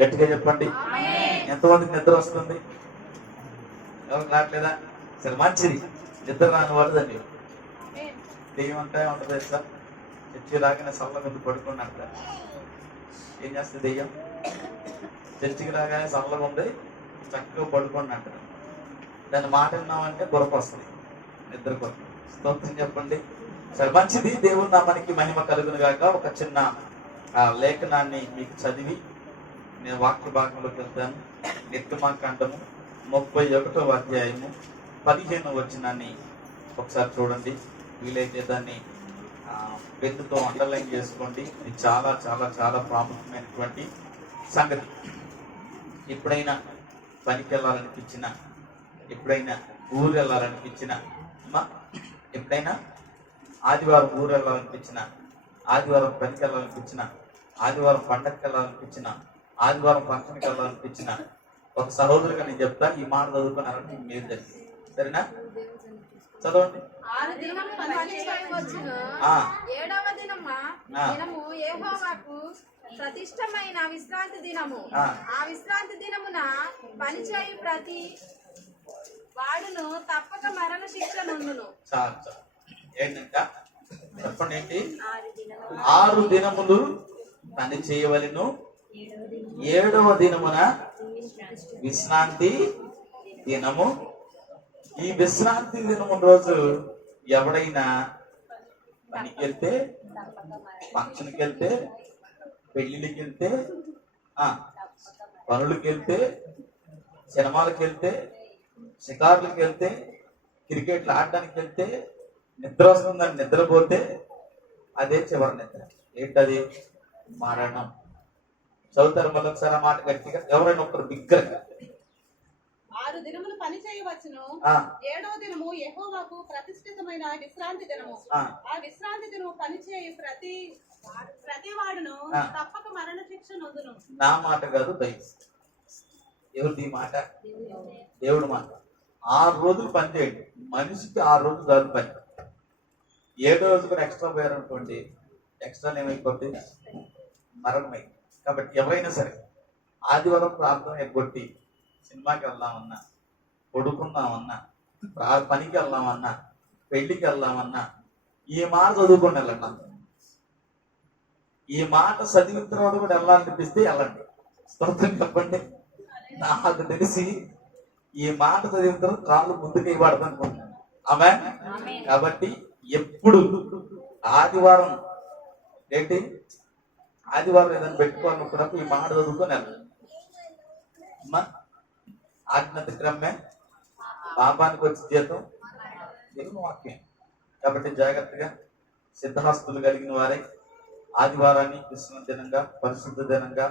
గట్టిగా చెప్పండి. ఎంతమందికి నిద్ర వస్తుంది? ఎవరికి రావట్లేదా? సరే, మంచిది. నిద్ర రాని వాళ్ళు దాన్ని దెయ్యం అంటే ఉంటుంది సార్. చర్చి రాగానే సల్ల ముందు పడుకున్నట్ట ఏం చేస్తుంది దెయ్యం? చర్చికి రాగానే సల్లగా ఉంది, చక్కగా పడుకోండి అంటారు. దాని మాట విన్నామంటే కొరకు వస్తుంది, నిద్ర కొరకు. స్తోత్రం చెప్పండి. సరే, మంచిది. దేవుని నామానికి మహిమ కలుగును గాక. ఒక చిన్న లేఖనాన్ని మీకు చదివి నేను వాక్య భాగంలోకి వెళ్తాను. నిర్గమాకాండము 31వ అధ్యాయము 15వ వచనాన్ని ఒకసారి చూడండి. వీలైతే దాన్ని పెన్నుతో అండర్లైన్ చేసుకోండి. ఇది చాలా చాలా చాలా ప్రాముఖ్యమైనటువంటి సంగతి. ఎప్పుడైనా పనికి వెళ్ళాలనిపించిన, ఎప్పుడైనా ఊరు వెళ్ళాలనిపించిన, ఎప్పుడైనా ఆదివారం ఊరు వెళ్ళాలనిపించిన, ఆదివారం పనికి వెళ్ళాలనిపించిన, ఆదివారం పండగకి వెళ్ళాలనిపించిన, ఆదివారం ఫంక్షన్కి వెళ్ళాలనిపించిన, ఒక సహోదరుగా నేను చెప్తా, ఈ మాట చదువుకున్నారంటే మీరు జరిగింది. సరేనా? చదవండి. 6 దినములు పని చేయవచ్చును. 7వ దినము యెహోవాకు ప్రతిష్టమైన విశ్రాంతి దినము. ఆ విశ్రాంతి దినమున పనిచేయు ప్రతి వాడును తప్పక మరణ శిక్ష నుండును. చాలు. ఏంటంట చెప్పండి. ఏంటి? 6 దినములు పని చేయవలెను, 7వ దినమున విశ్రాంతి దినము. ఈ విశ్రాంతి దినము రోజు ఎవడైనా పనికి వెళ్తే, ఫంక్షన్కి వెళ్తే, పెళ్లికి వెళ్తే, పనులకి వెళ్తే, సినిమాలకు వెళ్తే, షికారులకు వెళ్తే, క్రికెట్లు ఆడడానికి వెళ్తే, నిద్ర వస్తుందని నిద్రపోతే అదే చివరి నిద్ర. ఏంటది? మరణం. చదువుతారు మళ్ళీ ఒకసారి మాట గట్టిగా. ఎవరైనా ఒకరు బిగ్గరగా. 6 దినములు పని చేయవచ్చును. 7వ దినము యెహోవాకు ప్రతిష్ఠితమైన విశ్రాంతి దినము. ఆ విశ్రాంతి దినము పని చేయు ప్రతి వాడును తప్పక మరణ శిక్ష నొందును. నా మాట కాదు, దైవం. ఎవరిది మాట? దేవుడు మాట. 6 రోజులు పని చేయండి. మనిషికి 6 రోజులు చాలు పని. 7వ రోజు కూడా ఎక్స్ట్రా పోయారనుకోండి, ఎక్స్ట్రా ఏమైపోద్ది? మరణమై. కాబట్టి ఎవరైనా సరే ఆదివారం ప్రార్థన ఎగ్గొట్టి సినిమాకి వెళ్దామన్నా, పడుకుందామన్నా, పనికి వెళ్దామన్నా, పెళ్లికి వెళ్దామన్నా ఈ మాట చదువుకొని వెళ్ళండి. ఈ మాట చదివిన తర్వాత కూడా వెళ్ళాలనిపిస్తే వెళ్ళండి. స్తోత్రం చెప్పండి. నాకు తెలిసి ఈ మాట చదివిన తర్వాత కాళ్ళు ముందుకు ఇవ్వడదు అనుకుంటున్నాను. ఆమేన్. కాబట్టి ఎప్పుడు ఆదివారం ఏంటి, ఆదివారం ఏదైనా పెట్టుకోవాలనుకున్నప్పుడు ఈ మాట చదువుకొని వెళ్ళండి. ఆజ్ఞాతిక్రమే పాపానికి వచ్చి జీతం దేవుని వాక్యం. కాబట్టి జాగ్రత్తగా సిద్ధహస్తులు కలిగిన వారే ఆదివారాన్ని విశ్రాంతి దినంగా, పరిశుద్ధ దినంగా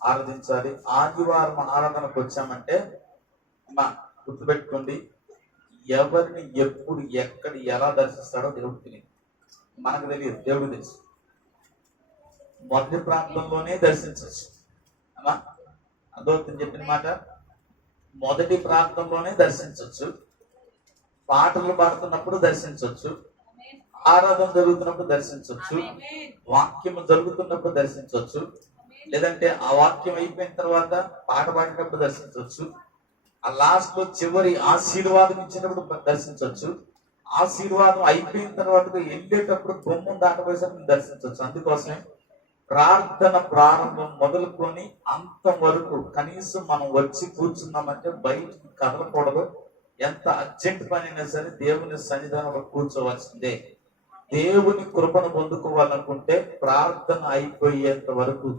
ఆరాధించాలి. ఆదివారం ఆరాధనకు వచ్చామంటే గుర్తుపెట్టుకోండి, ఎవరిని ఎప్పుడు ఎక్కడ ఎలా దర్శిస్తాడో దేవుడికి తెలియదు, మనకు తెలియదు, దేవుడు తెలుసు. మొదటి ప్రాంతంలోనే దర్శించవచ్చు. అమ్మా అదోత్తం చెప్పిన మాట. మొదటి ప్రాంతంలోనే దర్శించవచ్చు, పాటలు పాడుతున్నప్పుడు దర్శించవచ్చు, ఆరాధన జరుగుతున్నప్పుడు దర్శించవచ్చు, వాక్యము జరుగుతున్నప్పుడు దర్శించవచ్చు, లేదంటే ఆ వాక్యం అయిపోయిన తర్వాత పాట పాడేటప్పుడు దర్శించవచ్చు, ఆ లాస్ట్ లో చివరి ఆశీర్వాదం ఇచ్చినప్పుడు దర్శించవచ్చు, ఆశీర్వాదం అయిపోయిన తర్వాత వెళ్ళేటప్పుడు బొమ్మ దాటపోయేసరికి దర్శించవచ్చు. అందుకోసమే ప్రార్థన ప్రారంభం మొదలుకొని అంతం వరకు కనీసం మనం వచ్చి కూర్చున్నామంటే బయటికి కదలకూడదు. ఎంత అర్జెంట్ పని అయినా సరే దేవుని సన్నిధానంలో కూర్చోవలసిందే. దేవుని కృపను పొందుకోవాలనుకుంటే ప్రార్థన అయిపోయేంత వరకు,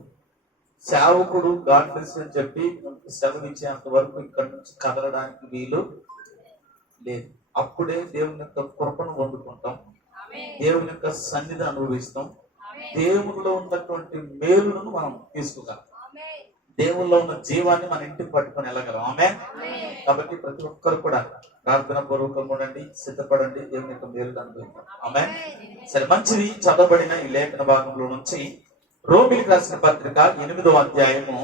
సేవకుడు గాడ్ బ్లెస్ అని చెప్పి సెలవిచ్చేంత వరకు ఇక్కడ నుంచి కదలడానికి వీలు లేదు. అప్పుడే దేవుని యొక్క కృపను పొందుకుంటాం, దేవుని యొక్క సన్నిధి అనుభవిస్తాం, దేవునిలో ఉన్నటువంటి మేలులను మనం తీసుకోగలం, దేవుల్లో ఉన్న జీవాన్ని మన ఇంటికి పట్టుకొని వెళ్ళగలం. ఆమేన్. కాబట్టి ప్రతి ఒక్కరు కూడా ప్రార్థన పూర్వకంగా ఉండండి, సిద్ధపడండి, దేవుని యొక్క మేలు అనుభవిస్తాం. ఆమేన్. సరే, మంచిది. చదవబడిన ఈ లేఖన భాగంలో నుంచి రోమిలికి రాసిన పత్రిక 8వ అధ్యాయము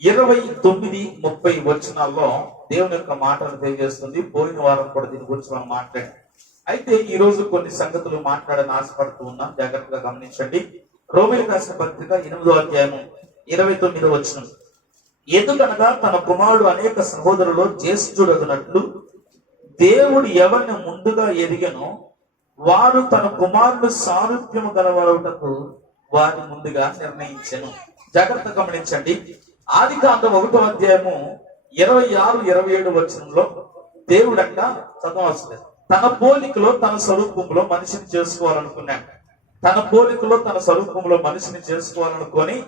29-30 వచనాల్లో దేవుని యొక్క మాటలు తెలియజేస్తుంది. పోయిన వారం కూడా దీని గురించి మనం మాట్లాడాం. అయితే ఈ రోజు కొన్ని సంగతులు మాట్లాడని ఆశపడుతూ ఉన్నాం. జాగ్రత్తగా గమనించండి. రోమిలికి రాసిన పత్రిక 8వ అధ్యాయము 29వ వచనం. ఎందుకనగా తన కుమారుడు అనేక సహోదరులు జ్యేష్ఠుడగునట్లు దేవుడు ఎవరిని ముందుగా ఎరిగనో వారు తన కుమారుడు సారూప్యము గలవారుటకు వారిని ముందుగా నిర్ణయించెను. జాగ్రత్త గమనించండి. ఆదికాండం 1వ అధ్యాయము 26, 27 వచనంలో దేవుడంట చదవవలసింది. తన పోలికలో తన స్వరూపంలో మనిషిని చేసుకోవాలనుకున్నాడు. తన పోలికలో తన స్వరూపంలో మనిషిని చేసుకోవాలనుకొని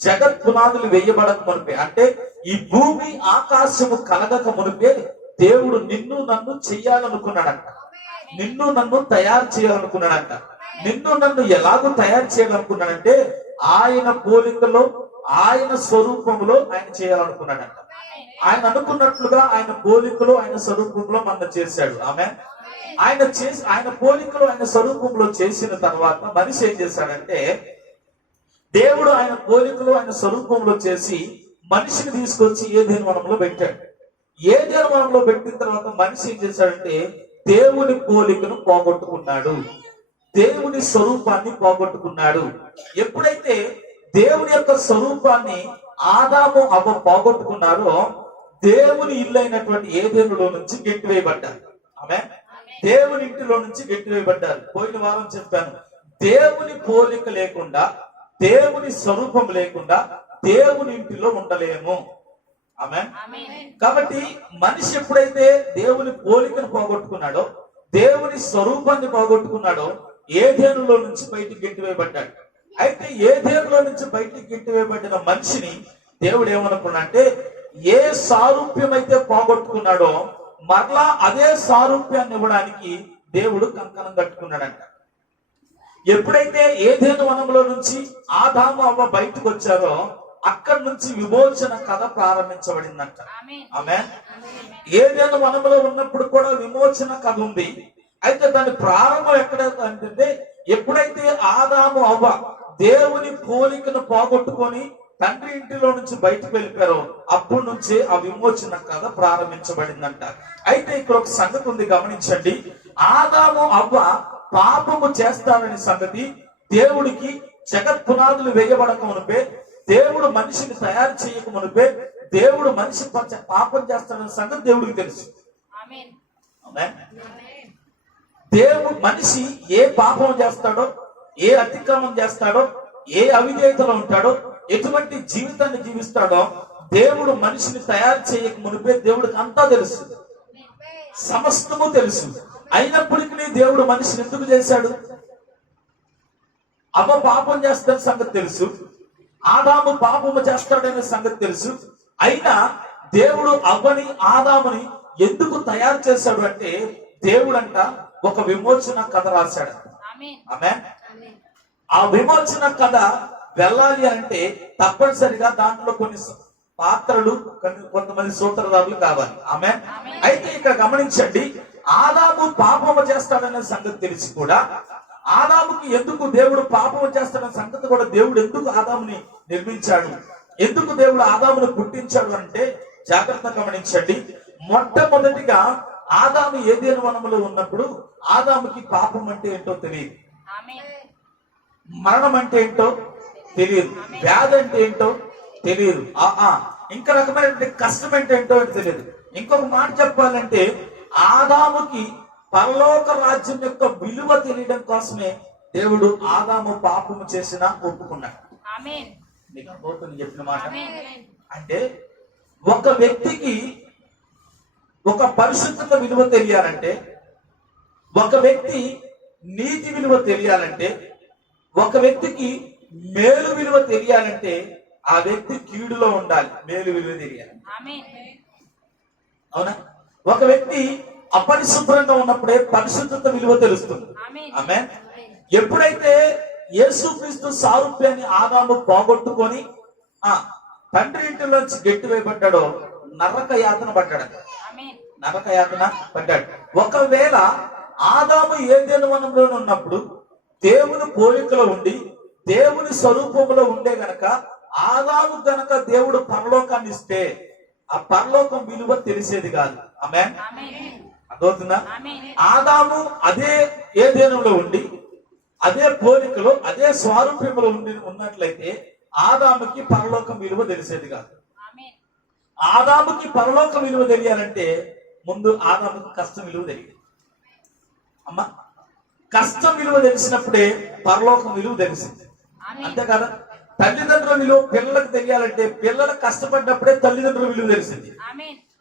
జగత్ పునాదులు వేయబడక మునిపే, అంటే ఈ భూమి ఆకాశము కలగక మునిపే దేవుడు నిన్ను నన్ను చెయ్యాలనుకున్నాడంట. నిన్ను నన్ను తయారు చేయాలనుకున్నాడంట. నిన్ను నన్ను ఎలాగో తయారు చేయాలనుకున్నాడంటే ఆయన పోలికలో ఆయన స్వరూపంలో ఆయన చేయాలనుకున్నాడంట. ఆయన అనుకున్నట్లుగా ఆయన పోలికలో ఆయన స్వరూపంలో మన చేశాడు. ఆమె ఆయన పోలికలో ఆయన స్వరూపంలో చేసిన తర్వాత మనిషి ఏం చేశాడంటే, దేవుడు ఆయన పోలికలో ఆయన స్వరూపంలో చేసి మనిషిని తీసుకొచ్చి ఏదైనా వనంలో పెట్టాడు. ఏదైనా వనంలో పెట్టిన తర్వాత మనిషి ఏం చేశాడంటే దేవుని పోలికను పోగొట్టుకున్నాడు, దేవుని స్వరూపాన్ని పోగొట్టుకున్నాడు. ఎప్పుడైతే దేవుని యొక్క స్వరూపాన్ని ఆదాము అవ్వ పోగొట్టుకున్నారో దేవుని ఇల్లు అయినటువంటి ఏదెనులో నుంచి గెంటివేయబడ్డారు. ఆమె దేవుని ఇంటిలో నుంచి గెంటివేయబడ్డారు. పోయిన వారం చెప్పాను, దేవుని పోలిక లేకుండా, దేవుని స్వరూపం లేకుండా దేవుని ఇంటిలో ఉండలేము. ఆమె కాబట్టి మనిషి ఎప్పుడైతే దేవుని పోలికను పోగొట్టుకున్నాడో, దేవుని స్వరూపాన్ని పోగొట్టుకున్నాడో ఏదేనులో నుంచి బయటికి గెంటివేయబడ్డాడు. అయితే ఏదేనులో నుంచి బయటికి గెంటివేయబడిన మనిషిని దేవుడు ఏమనుకున్నాడంటే, ఏ సారూప్యం అయితే పోగొట్టుకున్నాడో మరలా అదే సారూప్యాన్ని ఇవ్వడానికి దేవుడు కంకణం కట్టుకున్నాడంట. ఎప్పుడైతే ఏదేను వనంలో నుంచి ఆదాము అవ్వ బయటకు వచ్చారో అక్కడి నుంచి విమోచన కథ ప్రారంభించబడిందంట. ఆమె ఏదేను వనంలో ఉన్నప్పుడు కూడా విమోచన కథ ఉంది. అయితే దాని ప్రారంభం ఎక్కడ అంటే, ఎప్పుడైతే ఆదాము అవ్వ దేవుని పోలికను పోగొట్టుకొని తండ్రి ఇంటిలో నుంచి బయటకు వెళ్ళిపోయారో అప్పటి నుంచే ఆ విమోచన కథ ప్రారంభించబడిందంట. అయితే ఇక్కడ ఒక సంగతి ఉంది, గమనించండి. ఆదాము అవ్వ పాపము చేస్తారనే సంగతి దేవుడికి జగత్ పునాదులు వేయబడక మునిపే, దేవుడు మనిషిని తయారు చేయక మునిపే, దేవుడు మనిషి పాపం చేస్తాడనే సంగతి దేవుడికి తెలుసు. దేవుడు మనిషి ఏ పాపం చేస్తాడో, ఏ అతిక్రమం చేస్తాడో, ఏ అవిధేయతలో ఉంటాడో, ఎటువంటి జీవితాన్ని జీవిస్తాడో దేవుడు మనిషిని తయారు చేయక మునిపే దేవుడికి అంతా తెలుసు, సమస్తము తెలుసు. అయినప్పటికీ దేవుడు మనిషిని ఎందుకు చేశాడు? అవ్వ పాపం చేస్తాడని సంగతి తెలుసు, ఆదాము పాపము చేస్తాడనే సంగతి తెలుసు. అయినా దేవుడు అవ్వని ఆదాముని ఎందుకు తయారు చేశాడు అంటే, దేవుడంట ఒక విమోచన కథ రాశాడు. ఆమె ఆ విమోచన కథ వెళ్ళాలి అంటే తప్పనిసరిగా దాంట్లో కొన్ని పాత్రలు, కొంతమంది సూత్రధారులు కావాలి. ఆమె అయితే ఇక్కడ గమనించండి, ఆదాము పాపము చేస్తాడనే సంగతి తెలిసి కూడా ఆదాముకి ఎందుకు దేవుడు పాపము చేస్తాడనే సంగతి కూడా దేవుడు ఎందుకు ఆదాముని నిర్మించాడు, ఎందుకు దేవుడు ఆదామును పుట్టించాడు అంటే జాగ్రత్త గమనించండి. మొట్టమొదటిగా ఆదాము ఏదేను వనములో ఉన్నప్పుడు ఆదాముకి పాపం అంటే ఏంటో తెలియదు, మరణం అంటే ఏంటో తెలియదు, వ్యాధి అంటే ఏంటో తెలియదు, ఇంకా రకమైనటువంటి కష్టం అంటే ఏంటో తెలియదు. ఇంకొక మాట చెప్పాలంటే ఆదాముకి పరలోక రాజ్యం యొక్క విలువ తెలియడం కోసమే దేవుడు ఆదాము పాపము చేసినా ఒప్పుకున్నాడు. మీకు అర్థమవుతుంది చెప్పిన మాట? అంటే ఒక వ్యక్తికి ఒక పరిశుద్ధత విలువ తెలియాలంటే, ఒక వ్యక్తి నీతి విలువ తెలియాలంటే, ఒక వ్యక్తికి మేలు విలువ తెలియాలంటే ఆ వ్యక్తి కీడులో ఉండాలి, మేలు విలువ తెలియాలి. అవునా? ఒక వ్యక్తి అపరిశుభ్రంగా ఉన్నప్పుడే పరిశుద్ధత విలువ తెలుస్తుంది. ఆమె ఎప్పుడైతే యేసుక్రీస్తు సారూప్యాన్ని ఆదాము పోగొట్టుకొని తండ్రి ఇంటిలోంచి గెట్టివేయబడ్డాడో నరక యాతన పడ్డాడు. నరక యాతన పడ్డాడు. ఒకవేళ ఆదాము ఏదేను వనంలో ఉన్నప్పుడు దేవుని పోలికలో ఉండి దేవుని స్వరూపంలో ఉండే గనక, ఆదాము గనక దేవుడు పరలోకాన్ని ఇస్తే ఆ పరలోకం విలువ తెలిసేది కాదు. ఆమె అర్థమవుతుందా? ఆదాము అదే ఏదేనులో ఉండి అదే పోలికలో అదే స్వరూపంలో ఉన్నట్లయితే ఆదాముకి పరలోకం విలువ తెలిసేది కాదు. ఆదాముకి పరలోక విలువ తెలియాలంటే ముందు ఆదాముకి కష్టం విలువ తెలియదు. అమ్మా, కష్టం విలువ తెలిసినప్పుడే పరలోకం విలువ తెలిసింది. అంతే కదా? తల్లిదండ్రుల విలువ పిల్లలకు తెలియాలంటే పిల్లలు కష్టపడినప్పుడే తల్లిదండ్రుల విలువ తెలిసింది.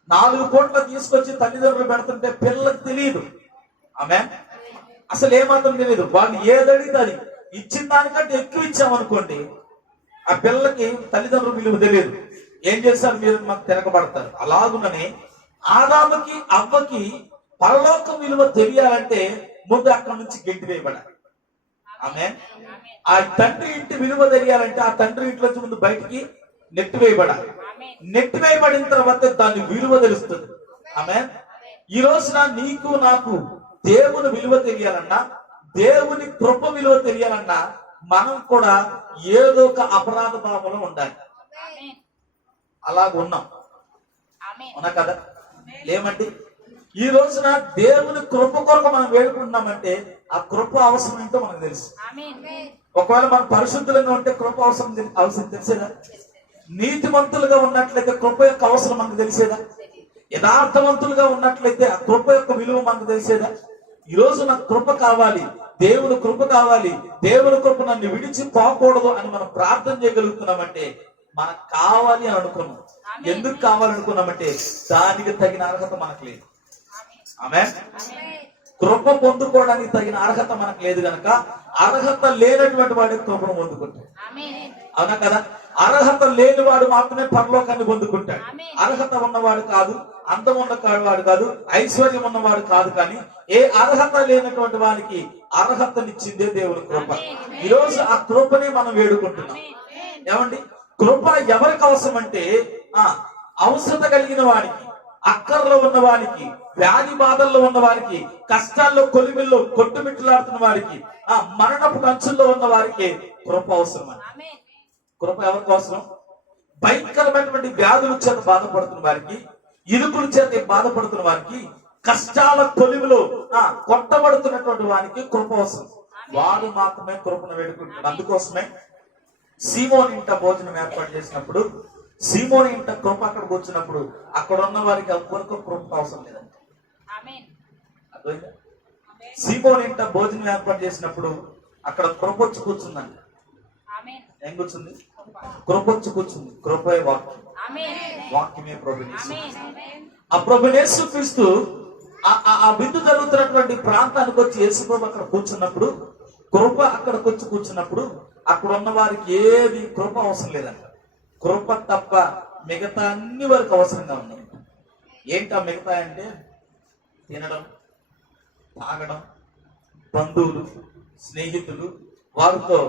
4 కోట్ల తీసుకొచ్చి తల్లిదండ్రులు పెడుతుంటే పిల్లలకు తెలియదు. ఆమె అసలు ఏమాత్రం తెలియదు. వాళ్ళు ఏదడిగితే అది ఇచ్చిన దానికంటే ఎక్కువ ఇచ్చామనుకోండి, ఆ పిల్లలకి తల్లిదండ్రుల విలువ తెలియదు. ఏం చేస్తారు? మీరు మాకు తిరగబడతారు. అలాగుననే ఆదాముకి అవ్వకి పరలోకం విలువ తెలియాలంటే ముందు అక్కడి నుంచి గెంటి వేయబడాలి. ఆమె ఆ తండ్రి ఇంటి విలువ తెలియాలంటే ఆ తండ్రి ఇంట్లోంచి ముందు బయటికి నెట్టి వేయబడాలి. నెట్టి వేయబడిన తర్వాత దాని విలువ తెలుస్తుంది. ఆమె ఈ రోజున నీకు నాకు దేవుని విలువ తెలియాలన్నా, దేవుని కృప విలువ తెలియాలన్నా మనం కూడా ఏదో ఒక అపరాధ భావంలో ఉండాలి. అలాగ ఉన్నాం, అవునా కదా? ఏమండి, ఈ రోజున దేవుని కృప కొరకు మనం వేడుకుంటున్నామంటే ఆ కృప అవసరం ఏంటో మనకు తెలుసు. ఒకవేళ మనం పరిశుద్ధులుగా ఉంటే కృప అవసరం తెలిసేదా? నీతిమంతులుగా ఉన్నట్లయితే కృప యొక్క అవసరం మనకు తెలిసేదా? యథార్థవంతులుగా ఉన్నట్లయితే ఆ కృప యొక్క విలువ మనకు తెలిసేదా? ఈ రోజు నాకు కృప కావాలి, దేవుని కృప కావాలి, దేవుని కృప నన్ను విడిచి పోకూడదు అని మనం ప్రార్థన చేయగలుగుతున్నామంటే మనకు కావాలి అని అనుకున్నాం. ఎందుకు కావాలనుకున్నామంటే దానికి తగిన అర్హత మనకు లేదు. ఆమె కృప పొందుకోవడానికి తగిన అర్హత మనకు లేదు కనుక అర్హత లేనటువంటి వాడి కృపను పొందుకుంటాడు. అవునా కదా? అర్హత లేని వాడు మాత్రమే పరలోకాన్ని పొందుకుంటాడు. అర్హత ఉన్నవాడు కాదు, అందం ఉన్నవాడు కాదు, ఐశ్వర్యం ఉన్నవాడు కాదు. కానీ ఏ అర్హత లేనటువంటి వానికి అర్హతనిచ్చిందే దేవుని కృప. ఈరోజు ఆ కృపని మనం వేడుకుంటున్నాం. ఏమండి, కృప ఎవరికి అవసరం అంటే అవసరత కలిగిన వాడికి, అక్కర్లో ఉన్న వారికి, వ్యాధి బాధల్లో ఉన్న వారికి, కష్టాల్లో కొలిమిల్లో కొట్టుమిట్టులాడుతున్న వారికి, మరణపు కంచుల్లో ఉన్న వారికి కృప అవసరం. అని కృప ఎవరికి అవసరం? భయంకరమైనటువంటి వ్యాధుల చేత బాధపడుతున్న వారికి, ఇరుకుల చేత బాధపడుతున్న వారికి, కష్టాల కొలిమిలో కొట్టబడుతున్నటువంటి వారికి కృప అవసరం. వారు మాత్రమే కృపను వేడుకుంటున్నారు. అందుకోసమే సీమోని ఇంట భోజనం ఏర్పాటు చేసినప్పుడు, సీమోని ఇంట కృప అక్కడికి వచ్చినప్పుడు అక్కడ ఉన్న వారికి ఎవరికి కృప అవసరం లేదంట. అర్థమైందా? సీమోని ఇంట భోజనం ఏర్పాటు చేసినప్పుడు అక్కడ కృప వచ్చి కూర్చుందంట. ఏం కూర్చుంది? కృప వచ్చి కూర్చుంది. కృపే వాక్యం, వాక్యమే ప్రభునేసు. ఆ ప్రభునేసు క్రీస్తు ఆ విందు జరుగుతున్నటువంటి ప్రాంతానికి వచ్చి యేసు ప్రభు అక్కడ కూర్చున్నప్పుడు, కృప అక్కడికి వచ్చి కూర్చున్నప్పుడు అక్కడ ఉన్న వారికి ఏది కృప అవసరం లేదంట. కృప తప్ప మిగతా అన్ని వరకు అవసరంగా ఉన్నాయి. ఏంటా మిగతా అంటే? తినడం, తాగడం, బంధువులు, స్నేహితులు, వారితో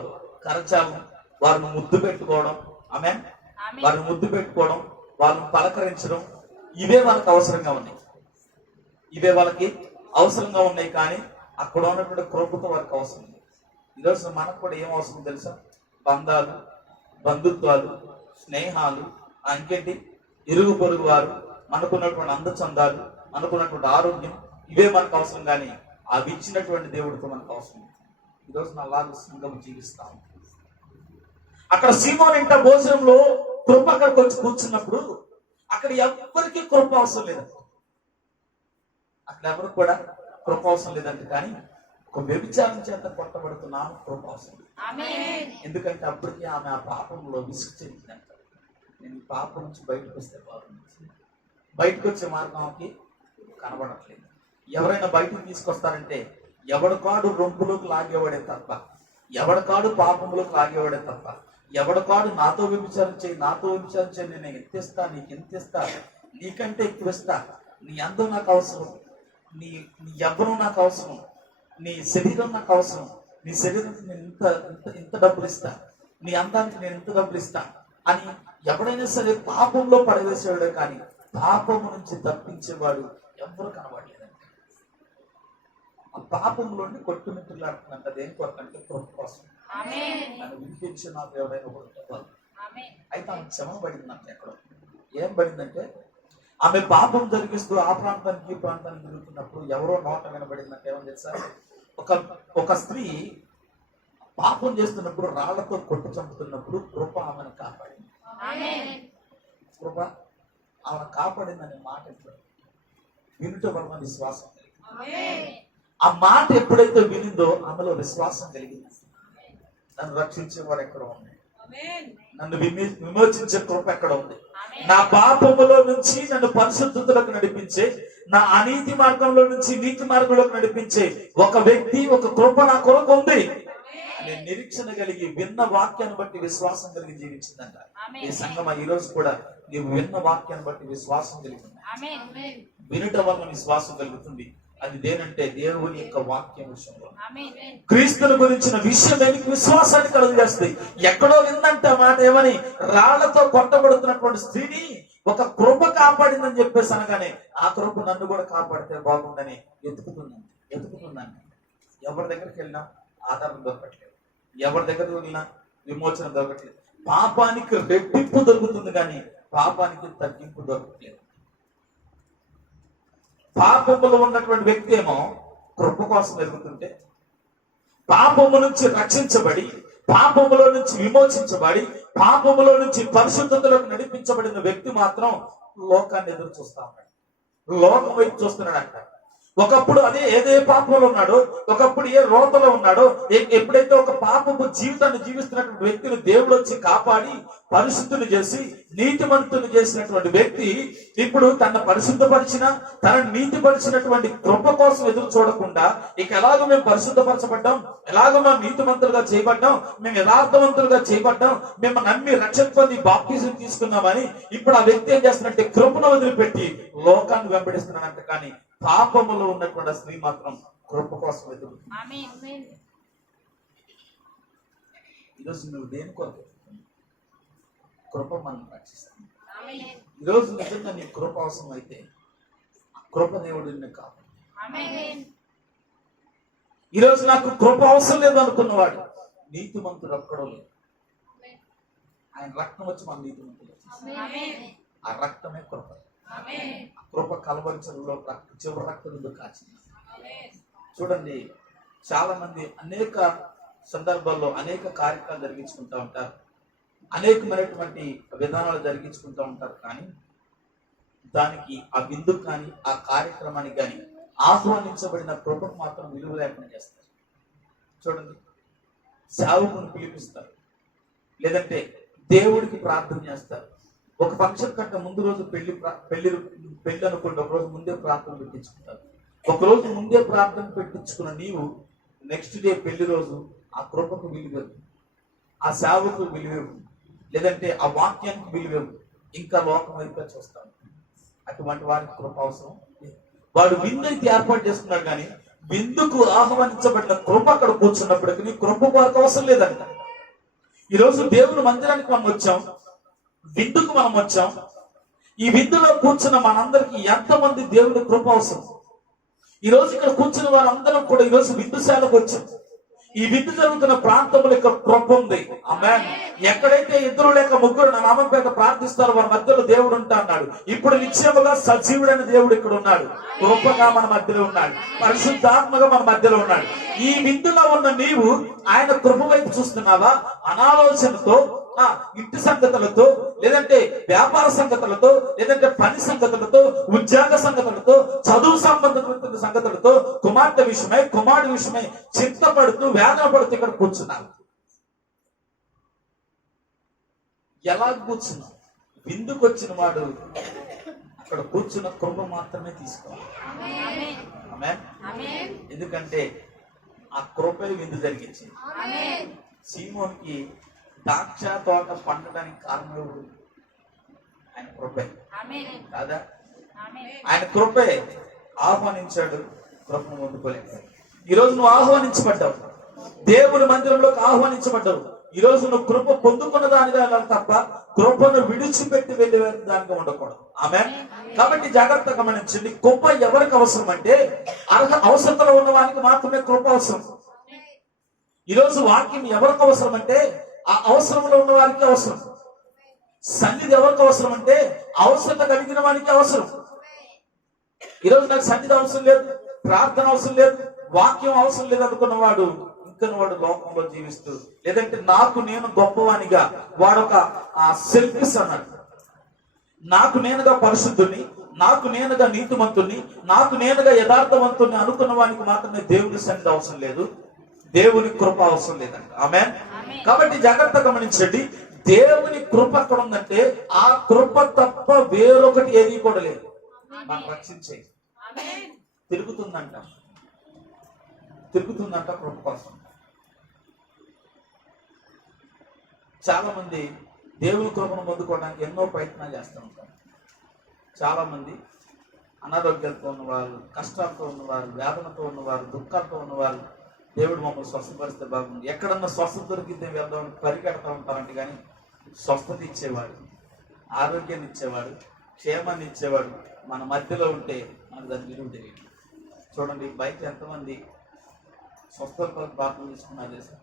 కరచాలం, వారిని ముద్దు పెట్టుకోవడం, వారిని ముద్దు పెట్టుకోవడం, వాళ్ళని పలకరించడం, ఇవే వాళ్ళకి అవసరంగా ఉన్నాయి. ఇవే వాళ్ళకి అవసరంగా ఉన్నాయి. కానీ అక్కడ ఉన్నటువంటి కృపతో వారికి అవసరం లేదు. ఈరోజు మనకు కూడా ఏం అవసరం తెలుసా? బంధాలు, బంధుత్వాలు, స్నేహాలు, ఇంకేంటి ఇరుగు పొరుగు వారు, మనకున్నటువంటి అందచందాలు, మనకున్నటువంటి ఆరోగ్యం, ఇవే మనకు అవసరం. కానీ అవి ఇచ్చినటువంటి దేవుడితో మనకు అవసరం. ఈరోజు నా లాగా సంఘం జీవిస్తాం. అక్కడ సీమోని ఇంట భోజనంలో కృప అక్కడికి వచ్చి కూర్చున్నప్పుడు అక్కడ ఎవరికి కృప అవసరం లేదంట. అక్కడ ఎవరికి కూడా కృప అవసరం లేదంట. కానీ ఒక వ్యభిచారం చేత కొట్టబడుతున్నా కృప అవసరం. ఎందుకంటే అప్పటికి ఆమె ఆ పాపంలో విసుగు చెందిందంట. నేను పాపం నుంచి బయటకు వస్తే బాగుంది. బయటకు వచ్చే మార్గంకి కనబడట్లేదు. ఎవరైనా బయటకు తీసుకొస్తారంటే ఎవడికాడు రొంపులోకి లాగేవాడే తప్ప, ఎవడికాడు పాపంలోకి లాగేవాడే తప్ప, ఎవడికాడు నాతో వ్యభిచారం చేయి, నాతో వ్యభిచారం చేయి, నేను ఎత్తిస్తా, నీకు ఎంత ఇస్తా, నీకంటే ఎక్కువ ఇస్తా, నీ అందం నాకు అవసరం, నీ ఎవ్వరం నాకు అవసరం, నీ శరీరం నాకు అవసరం, నీ శరీరానికి నేను ఇంత డబ్బులు ఇస్తా, నీ అందానికి నేను ఇంత డబ్బులు ఇస్తా అని ఎవడైనా సరే పాపంలో పడవేసేవాడే. కానీ పాపము నుంచి తప్పించేవాడు ఎవరు కనబడలేదండి. ఆ పాపంలోని కొట్టుమిట్టులాడుతున్నంట. దేని కొరకు అంటే కృప కోసం. నన్ను వినిపించి నాకు ఎవరైనా కొడుతున్నారు. అయితే ఆమె క్షమ పడిందంట. ఎక్కడో ఏం పడిందంటే, ఆమె పాపం జరిగిస్తూ ఆ ప్రాంతానికి ఈ ప్రాంతానికి తిరుగుతున్నప్పుడు ఎవరో నోట వినబడిందంటే ఏమని తెలుసా? ఒక స్త్రీ పాపం చేస్తున్నప్పుడు రాళ్లతో కొట్టు చంపుతున్నప్పుడు కృప ఆమెను కాపాడింది. కృప ఆమె కాపాడిందనే మాట వినుట వలన విశ్వాసం కలిగింది. ఆ మాట ఎప్పుడైతే వినిందో ఆమెలో విశ్వాసం కలిగింది. నన్ను రక్షించేవాడు ఎక్కడ ఉంది, నన్ను విమోచించే కృప ఎక్కడ ఉంది, నా పాపములో నుంచి నన్ను పరిశుద్ధతలోకి నడిపించే, నా అనీతి మార్గంలో నుంచి నీతి మార్గంలోకి నడిపించే ఒక వ్యక్తి, ఒక కృప నా కొరకు ఉంది అనే నిరీక్షణ కలిగి విన్న వాక్యాన్ని బట్టి విశ్వాసం కలిగి జీవించిందంట ఈ సంఘం. ఈ రోజు కూడా నీవు విన్న వాక్యాన్ని బట్టి విశ్వాసం కలిగింది. వినుట వలన విశ్వాసం కలుగుతుంది. అది దేనంటే దేవుని యొక్క వాక్యం విషయంలో క్రీస్తుని గురించిన విషయం దానికి విశ్వాసాన్ని కలుగజేస్తుంది. ఎక్కడో విందంట మాట ఏమని, రాళ్లతో కొట్టబడుతున్నటువంటి స్త్రీని ఒక కృప కాపాడిందని చెప్పేసి అనగానే ఆ కృప నన్ను కూడా కాపాడితే బాగుందని ఎత్తుకుతుందండి. ఎవరి దగ్గరికి వెళ్ళినా ఆధారం దొరకట్లేదు, ఎవరి దగ్గరికి వెళ్ళినా విమోచన దొరకట్లేదు. పాపానికి రెట్టింపు దొరుకుతుంది కానీ పాపానికి తగ్గింపు దొరకట్లేదు. పాపములో ఉన్నటువంటి వ్యక్తి ఏమో కృప కోసం ఎదుగుతుంటే, పాపము నుంచి రక్షించబడి, పాపములో నుంచి విమోచించబడి, పాపములో నుంచి పరిశుద్ధతలోకి నడిపించబడిన వ్యక్తి మాత్రం లోకాన్ని ఎదురు చూస్తా ఉన్నాడు, లోకం వైపు చూస్తున్నాడంట. ఒకప్పుడు ఏదే పాపంలో ఉన్నాడో, ఒకప్పుడు ఏ రోతలో ఉన్నాడో, ఎప్పుడైతే ఒక పాపపు జీవితాన్ని జీవిస్తున్నటువంటి వ్యక్తిని దేవుడు వచ్చి కాపాడి పరిశుద్ధులు చేసి నీతిమంతులు చేసినటువంటి వ్యక్తి ఇప్పుడు తన పరిశుద్ధపరిచిన, తనను నీతిపరిచినటువంటి కృప కోసం ఎదురు చూడకుండా ఇక ఎలాగో మేము పరిశుద్ధపరచబడ్డాం, ఎలాగో మేము నీతిమంతులుగా చేయబడ్డాం, మేము యథార్థవంతులుగా చేయబడ్డాం, మేము నమ్మి రక్షణ పొంది బాప్తిజం తీసుకున్నామని ఇప్పుడు ఆ వ్యక్తి ఏం చేస్తున్నట్టే కృపను వదిలిపెట్టి లోకాన్ని వెంబడిస్తున్నాడంట. కానీ పాపములో ఉన్నటువంటి స్త్రీ మాత్రం కృప కోసం ఎదుగుతుంది. ఈరోజు నువ్వు దేని కొరకు? కృప మనం రక్షిస్తాం. ఈరోజు నిజంగా నీ కృప అవసరం అయితే కృప దేవుడు నిన్ను కాపాడు. ఈరోజు నాకు కృప అవసరం లేదు అనుకున్నవాడు నీతిమంతుడు ఒక్కడో లేదు. ఆయన రక్తం వచ్చి మన నీతిమంతులు, ఆ రక్తమే కృప. కృప కలవరించడంలో చివరి రక్తం కాచింది. చూడండి, చాలా మంది అనేక సందర్భాల్లో అనేక కార్యక్రమాలు జరిగించుకుంటూ ఉంటారు, అనేకమైనటువంటి విధానాలు జరిగించుకుంటూ ఉంటారు. కానీ దానికి ఆ విందుకు కానీ ఆ కార్యక్రమానికి కానీ ఆహ్వానించబడిన కృపకు మాత్రం విలువ లేకుండా చేస్తారు. చూడండి, సేవకుని పిలిపిస్తారు, లేదంటే దేవుడికి ప్రార్థన చేస్తారు. ఒక ఫంక్షన్ కంటే ముందు రోజు పెళ్లి అనుకోండి, ఒక రోజు ముందే ప్రార్థన పెట్టించుకుంటారు. ఒక రోజు ముందే ప్రార్థన పెట్టించుకున్న నీవు నెక్స్ట్ డే పెళ్లి రోజు ఆ కృపకు విలువేవు, ఆ సేవకు విలువేవు, లేదంటే ఆ వాక్యానికి విలువేవు, ఇంకా లోకం వైపు చూస్తాను. అటువంటి వారికి కృప అవసరం. వాడు విందు అయితే ఏర్పాటు చేసుకున్నాడు కానీ విందుకు ఆహ్వానించబడిన కృప అక్కడ కూర్చున్నప్పటికీ కృప వారికి అవసరం లేదంట. ఈరోజు దేవుని మందిరానికి మనం వచ్చాం, విందుకు మనం వచ్చాం. ఈ విందులో కూర్చున్న మనందరికి ఎంతమంది దేవుని కృప అవసరం? ఈ రోజు ఇక్కడ కూర్చున్న వారందరం కూడా ఈ రోజు విందుశాలకు వచ్చాం. ఈ విందు జరుగుతున్న ప్రాంతంలో ఇక్కడ కృప ఉంది. ఆమేన్. ఎక్కడైతే ఇద్దరు లేక ముగ్గురు నా నామం పేద ప్రార్థిస్తారో వారి మధ్యలో దేవుడు ఉంటా అన్నాడు. ఇప్పుడు నిశ్చయముగా సజీవుడైన దేవుడు ఇక్కడ ఉన్నాడు, కృపగా మన మధ్యలో ఉన్నాడు, పరిశుద్ధాత్మగా మన మధ్యలో ఉన్నాడు. ఈ విందులో ఉన్న నీవు ఆయన కృప వైపు చూస్తున్నావా? అనాలోచనతో ఇంటి సంగతులతో, లేదంటే వ్యాపార సంగతులతో, లేదంటే పని సంగతులతో, ఉద్యోగ సంగతులతో, చదువు సంబంధించిన సంగతులతో, కుమార్తె విషయమై కుమారుడి విషయమై చింతపడుతూ వేదన పడుతూ ఇక్కడ కూర్చున్నావు. ఎలా కూర్చున్నావు? విందుకు వచ్చిన వాడు అక్కడ కూర్చున్న కృప మాత్రమే తీసుకోవాలి. ఆమేన్. ఎందుకంటే ఆ కృపే విందు జరిగించింది. సీమోన్కి ద్రాక్ష తోట పండడానికి కారణం ఆయన కృపే కాదా? ఆయన కృపే ఆహ్వానించాడు, కృపను పొందుకోలేదు. ఈరోజు నువ్వు ఆహ్వానించబడ్డావు, దేవుని మందిరంలోకి ఆహ్వానించబడ్డావు. ఈరోజు నువ్వు కృప పొందుకున్న దానిగా వెళ్ళాలి తప్ప కృపను విడిచిపెట్టి వెళ్ళే దానిగా ఉండకూడదు. ఆమేన్. కాబట్టి జాగ్రత్తగా గమనించండి, కృప ఎవరికి అవసరం అంటే అవసరతలో ఉన్న వారికి మాత్రమే కృప అవసరం. ఈరోజు వాక్యం ఎవరికి అవసరం అంటే ఆ అవసరంలో ఉన్న వారికి అవసరం. సన్నిధి ఎవరికి అవసరం అంటే అవసరత కలిగిన వారికి అవసరం. ఈరోజు నాకు సన్నిధి అవసరం లేదు, ప్రార్థన అవసరం లేదు, వాక్యం అవసరం లేదు అనుకున్నవాడు ఇంకా వాడు లోకంలో జీవిస్తూ, లేదంటే నాకు నేను గొప్పవానిగా వాడొక సెల్ఫిష్ అన్నాడు. నాకు నేనుగా పరిశుద్ధుని, నాకు నేనుగా నీతిమంతుని, నాకు నేనుగా యథార్థవంతుని అనుకున్న వానికి మాత్రమే దేవుని సన్నిధి అవసరం లేదు, దేవుని కృప అవసరం లేదంట. ఆమేన్. కాబట్టి జాగ్రత్తగా గమనించండి, దేవుని కృప అక్కడ ఉందంటే ఆ కృప తప్ప వేరొకటి ఏది కూడా లేదు మనం రక్షించే. తిరుగుతుందంట కృప కోసం. చాలా మంది దేవుని కృపను పొందుకోవడానికి ఎన్నో ప్రయత్నాలు చేస్తూ ఉంటారు. చాలా మంది అనారోగ్యాలతో ఉన్నవారు, కష్టాలతో ఉన్నవారు, వేదనతో ఉన్నవారు, దుఃఖాలతో ఉన్నవారు, దేవుడు మమ్మల్ని స్వస్థపరిస్తే బాగుంది, ఎక్కడన్నా స్వస్థత దొరికితే వెళ్దాం పరిగెడతా ఉంటారంటే కానీ స్వస్థత ఇచ్చేవాడు, ఆరోగ్యాన్ని ఇచ్చేవాడు, క్షేమాన్ని ఇచ్చేవాడు మన మధ్యలో ఉంటే మనకు దాని విలువ తెలియదు. చూడండి, బయట ఎంతమంది స్వస్థత కొరకు ప్రార్థన చేసుకున్నారు తెలుసా?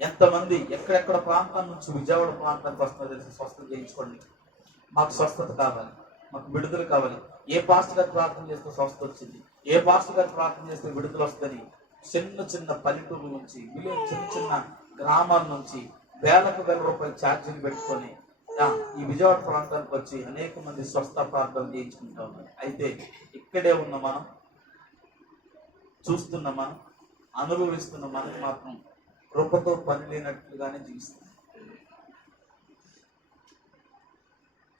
ఎంతమంది ఎక్కడెక్కడ ప్రాంతాల నుంచి విజయవాడ ప్రాంతానికి వస్తున్నారు తెలుసా? స్వస్థత చేయించుకోండి, మాకు స్వస్థత కావాలి, మాకు విడుదల కావాలి. ఏ పాస్టర్ గారు ప్రార్థన చేస్తే స్వస్థత వచ్చింది, ఏ పాస్టర్ గారు ప్రార్థన చేస్తే విడుదల వస్తుందని చిన్న చిన్న పల్లెటూరు నుంచి, విలేజ్ చిన్న చిన్న గ్రామాల నుంచి వేలకు వేల రూపాయలు ఛార్జీలు పెట్టుకొని ఈ విజయవాడ ప్రాంతానికి వచ్చి అనేక మంది స్వస్థ ప్రార్థన చేయించుకుంటా ఉన్నారు. అయితే ఇక్కడే ఉన్న మనం, చూస్తున్న మనం, అనుభవిస్తున్న మనం మాత్రం కృపతో పని లేనట్లుగానే జీవిస్తాం.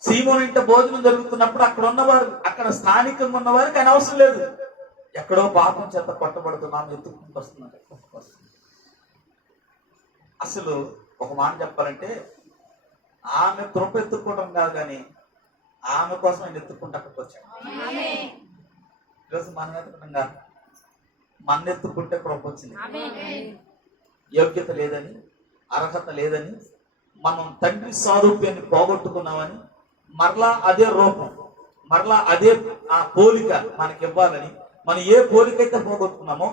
సీమోను ఇంట భోజనం జరుగుతున్నప్పుడు అక్కడ ఉన్నవారు, అక్కడ స్థానికంగా ఉన్నవారికి అని అవసరం లేదు, ఎక్కడో పాపం చేత పట్టబడుతున్నాం ఎత్తుకుంటూ వస్తున్నారు. అసలు ఒక మాట చెప్పాలంటే ఆమె కృప ఎత్తుకోవడం కాదు, కానీ ఆమె కోసం ఆయన ఎత్తుకుంటూ అక్కడికి వచ్చాడు. ఈరోజు మనం ఎత్తుకున్నాం కాదు, మన ఎత్తుకుంటే కృప వచ్చింది. యోగ్యత లేదని, అర్హత లేదని, మనం తండ్రి సారూప్యాన్ని పోగొట్టుకున్నామని, మరలా అదే రూపం, మరలా అదే ఆ పోలిక మనకి ఇవ్వాలని, మనం ఏ పోలిక అయితే పోగొట్టుకున్నామో,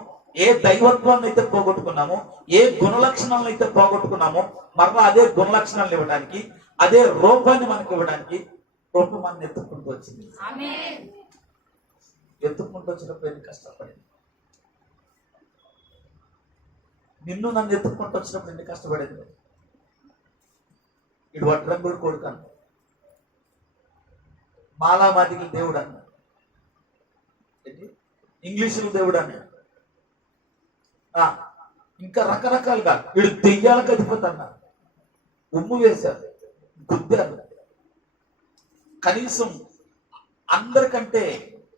ఏ దైవత్వాన్ని అయితే పోగొట్టుకున్నామో, ఏ గుణలక్షణాలను అయితే పోగొట్టుకున్నామో, మరలా అదే గుణలక్షణాలను ఇవ్వడానికి, అదే రూపాన్ని మనకి ఇవ్వడానికి రూపం మనం ఎత్తుకుంటూ వచ్చింది. ఎత్తుకుంటూ వచ్చినప్పుడు ఎన్ని కష్టపడింది, నిన్ను నన్ను ఎత్తుకుంటూ వచ్చినప్పుడు ఎన్ని కష్టపడేది. ఇటు వడ్రంగుడు కొడుకు అన్న, మాలామాదికి దేవుడు అన్న, ఇంగ్లీషులు దేవుడు అన్న, ఇంకా రకరకాలుగా వీడు దెయ్యాలకు అధిపతి అన్నారు, ఉమ్ము వేశారు, గుద్దారు. కనీసం అందరికంటే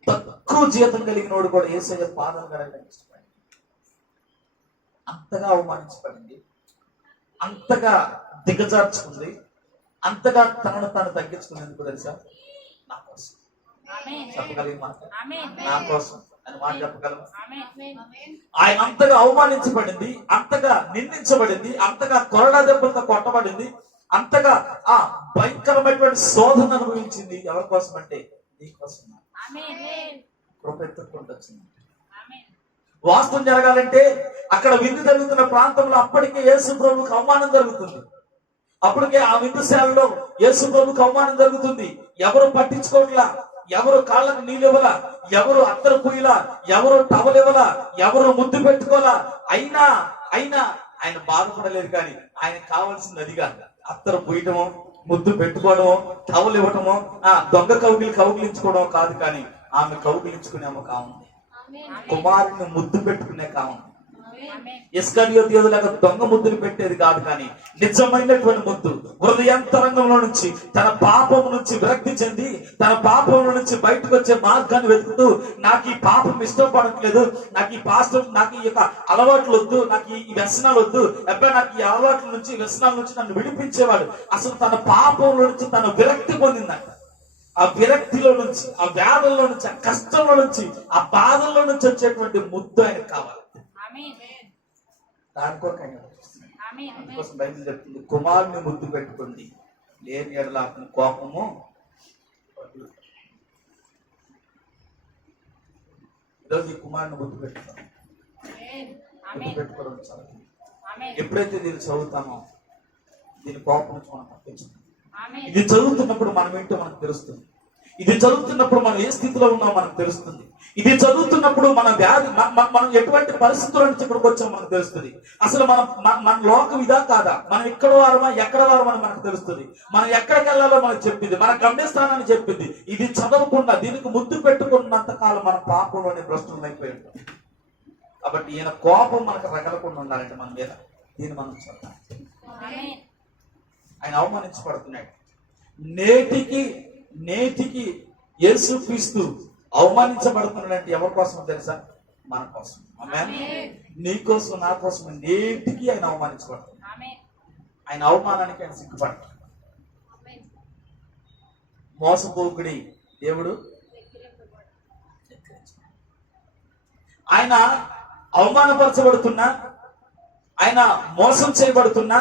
తక్కువ జీతం కలిగిన వాడు కూడా యేసయ్య పాదాలు కడగడానికి ఇష్టపడింది. అంతగా అవమానించబడింది, అంతగా దిగజార్చుకుంది, అంతగా తనను తాను తగ్గించుకునేందుకు తెలుసా? నా కోసం చెప్పగలిగిన మాట, నా కోసం అని మాట చెప్పగలము. ఆయన అంతగా అవమానించబడింది, అంతగా నిందించబడింది, అంతగా కొరడా దెబ్బలతో కొట్టబడింది, అంతగా ఆ భయంకరమైనటువంటి శోధన అనుభవించింది. ఎవరి కోసం అంటే నీ కోసం. కృప ఎత్తుకుంటూ వచ్చింది. వాస్తవం జరగాలంటే అక్కడ విందు జరుగుతున్న ప్రాంతంలో అప్పటికే యేసు ప్రభువుకు అవమానం జరుగుతుంది. అప్పటికే ఆ విందుశాలలో యేసు ప్రభువుకు అవమానం జరుగుతుంది. ఎవరు పట్టించుకోవట్లా, ఎవరు కాళ్ళకు నీళ్ళు ఇవ్వలా, ఎవరు అత్తరు పూయలా, ఎవరు టవలివ్వలా, ఎవరు ముద్దు పెట్టుకోలా. అయినా ఆయన బాధపడలేదు. కానీ ఆయన కావాల్సింది అదిగా, అత్తరు పూయటమో, ముద్దు పెట్టుకోవడమో, టవలు ఇవ్వటమో, దొంగ కౌగిలించుకోవడం కాదు. కానీ ఆమె కౌగిలించుకునే ఆమె కావుంది, కుమారుని ముద్దు పెట్టుకునే కావుంది. ఇస్కరియోతు యోధులాగా దొంగ ముద్దులు పెట్టేది కాదు, కానీ నిజమైనటువంటి ముద్దు హృదయాంతరంగంలో నుంచి తన పాపం నుంచి విరక్తి చెంది, తన పాపంలో నుంచి బయటకు వచ్చే మార్గాన్ని వెతుకుతూ, నాకు ఈ పాపం ఇష్టపడట్లేదు, నాకు ఈ పాస్టర్, నాకు ఈ యొక్క అలవాట్లు వద్దు, నాకు ఈ వ్యసనాలు వద్దు, అబ్బాయి నాకు ఈ అలవాట్ల నుంచి వ్యసనాల నుంచి నన్ను విడిపించేవాడు. అసలు తన పాపంలో నుంచి తన విరక్తి పొందిందంట. ఆ విరక్తిలో నుంచి, ఆ వ్యాధుల్లో నుంచి, ఆ కష్టంలో నుంచి, ఆ బాధల్లో నుంచి వచ్చేటువంటి ముద్దు ఆయనకు కావాలి. దానికోసం బైబిల్ చెప్తుంది, కుమారుని ముద్దు పెట్టుకోండి, లేని ఎడల అతని కోపము. ఈరోజు ఈ కుమారుని ముద్దు పెట్టుకోండి, ముద్దు పెట్టుకోవడం చాలా. ఎప్పుడైతే దీన్ని చదువుతామో దీని కోపం నుంచి మనం తప్పించుకుంటాం. ఇది చదువుతున్నప్పుడు మనం ఏంటో మనకు తెలుస్తుంది. ఇది చదువుతున్నప్పుడు మనం ఏ స్థితిలో ఉన్నామో మనకు తెలుస్తుంది. ఇది చదువుతున్నప్పుడు మన వ్యాధి మనం ఎటువంటి పరిస్థితుల నుంచి ఇక్కడికి వచ్చామో మనకు తెలుస్తుంది. అసలు మన లోకం ఇదా కాదా, మనం ఇక్కడ వారమా ఎక్కడ వారమా అని మనకు తెలుస్తుంది. మనం ఎక్కడికి వెళ్ళాలో మనకు చెప్పింది, మన గమ్యస్థానాన్ని చెప్పింది. ఇది చదవకుండా దీనికి ముద్దు పెట్టుకున్నంత కాలం మన పాపంలోనే భ్రష్టులు అయిపోయి ఉంటాం. కాబట్టి ఈయన కోపం మనకు రగలకుండా ఉండాలంటే మన మీద దీన్ని మనం చదవాలి. ఆయన అవమానించబడుతున్నాడు. నేటికి యేసుక్రీస్తు అవమానించబడుతున్నాడంటే ఎవరి కోసం తెలుసా? మన కోసం. ఆమేన్. నీ కోసం, నా కోసం నేటికి ఆయన అవమానించబడుతున్నాడు. ఆయన అవమానానికి ఆయన సిగ్గుపడతాడు. మోసపోకుడి దేవుడు ఆయన అవమానపరచబడుతున్నా, ఆయన మోసం చేయబడుతున్నా,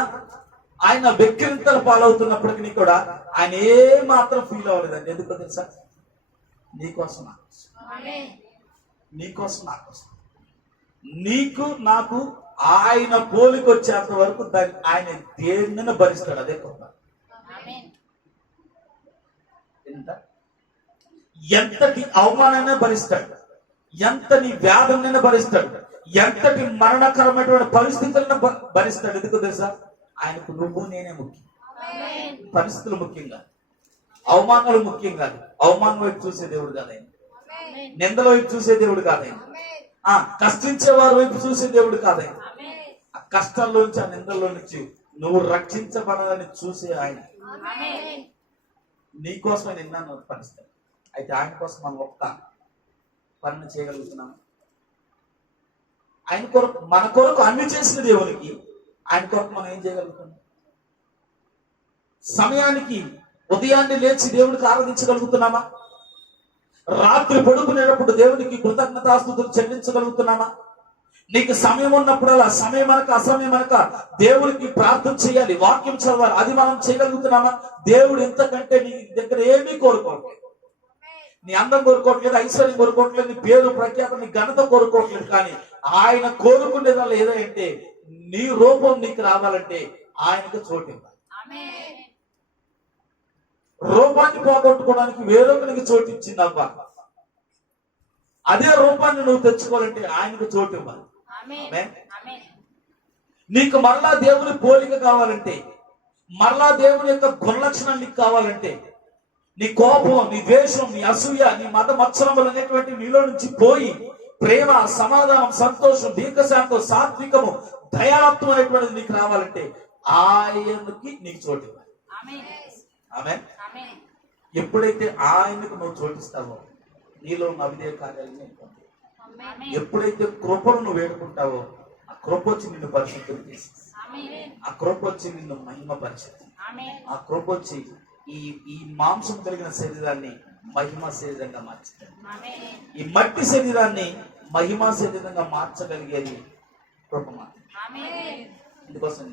ఆయన వెక్కిరింతలు పాలవుతున్నప్పటికీ కూడా ఆయన ఏ మాత్రం ఫీల్ అవ్వలేదండి. ఎందుకో తెలుసా? నీకోసం నా కోసం, నీకోసం నా కోసం, నీకు నాకు ఆయన పోలిక వచ్చేంత వరకు దాన్ని ఆయన దేనిని భరిస్తాడు. అదే గొప్ప. ఎంతటి అవమానాన్ని భరిస్తాడు, ఎంతటి వ్యాధులైనా భరిస్తాడు, ఎంతటి మరణకరమైనటువంటి పరిస్థితులను భరిస్తాడు. ఎందుకు తెలుసా? ఆయనకు నువ్వు నేనే ముఖ్యం. పరిస్థితులు ముఖ్యంగా, అవమానాలు ముఖ్యం కాదు. అవమానం వైపు చూసే దేవుడు కాదు ఆయన. నిందల వైపు చూసే దేవుడు కాదు ఆయన. కష్టించే వారి వైపు చూసే దేవుడు కాదు ఆయన. ఆ కష్టాల్లోంచి, ఆ నిందల్లో నుంచి నువ్వు రక్షించబడాలని చూసే ఆయన. నీకోసమే నిన్న పనిస్తాడు. అయితే ఆయన కోసం మనం ఒక్క పనిని చేయగలుగుతున్నాం. ఆయన కొరకు, మన కొరకు అన్ని చేసిన దేవునికి ఆయన కొరకు మనం ఏం చేయగలుగుతున్నాం? సమయానికి ఉదయాన్నే లేచి దేవుడికి ఆరాధించగలుగుతున్నామా? రాత్రి పడుకునేటప్పుడు దేవునికి కృతజ్ఞతాస్తుతులు చెల్లించగలుగుతున్నామా? నీకు సమయం ఉన్నప్పుడల్లా సమయం అనక అసమయం అనక దేవుడికి ప్రార్థన చేయాలి, వాక్యం చదవాలి. అది మనం చేయగలుగుతున్నామా? దేవుడు ఇంతకంటే నీ దగ్గర ఏమీ కోరుకోవట్లేదు. నీ అందం కోరుకోవట్లేదు, ఐశ్వర్యం కోరుకోవట్లేదు, నీ పేరు ప్రఖ్యాత, నీ ఘనత కోరుకోవట్లేదు. కానీ ఆయన కోరుకునేదాన్ని ఏదంటే నీ రూపం నీకు రావాలంటే ఆయనకు చోటు ఇవ్వాలి. రూపాన్ని పోగొట్టుకోవడానికి వేరొకరికి చోటు ఇచ్చింది అవ్వ. అదే రూపాన్ని నువ్వు తెచ్చుకోవాలంటే ఆయనకు చోటు ఇవ్వాలి. నీకు మరలా దేవుని పోలిక కావాలంటే, మరలా దేవుని యొక్క గుణలక్షణాలు నీకు కావాలంటే, నీ కోపం, నీ ద్వేషం, నీ అసూయ, నీ మత మత్సరములు అనేటువంటి నీలో నుంచి పోయి ప్రేమ, సమాధానం, సంతోషం, దీర్ఘశాంతం, సాత్వికము, దయాత్వం అనేటువంటిది నీకు రావాలంటే ఆయనకి నీకు చోటు ఇవ్వాలి. ఆమేన్. ఎప్పుడైతే ఆయనకు నువ్వు చోటిస్తావో నీలో ఉన్న అవిధేయ కార్యాలన్నీ అయిపోతాయి. ఎప్పుడైతే కృపను నువ్వు వేడుకుంటావో ఆ కృప వచ్చి నిన్ను పరిశుద్ధం చేసి, ఆ కృప వచ్చి నిన్ను మహిమపరిచింది. ఆ కృప వచ్చి ఈ మాంసం కలిగిన శరీరాన్ని మహిమ శరీరంగా మార్చింది. ఈ మట్టి శరీరాన్ని మహిమ శరీరంగా మార్చగలిగేది కృప మాత్రమే. ఇందుకోసం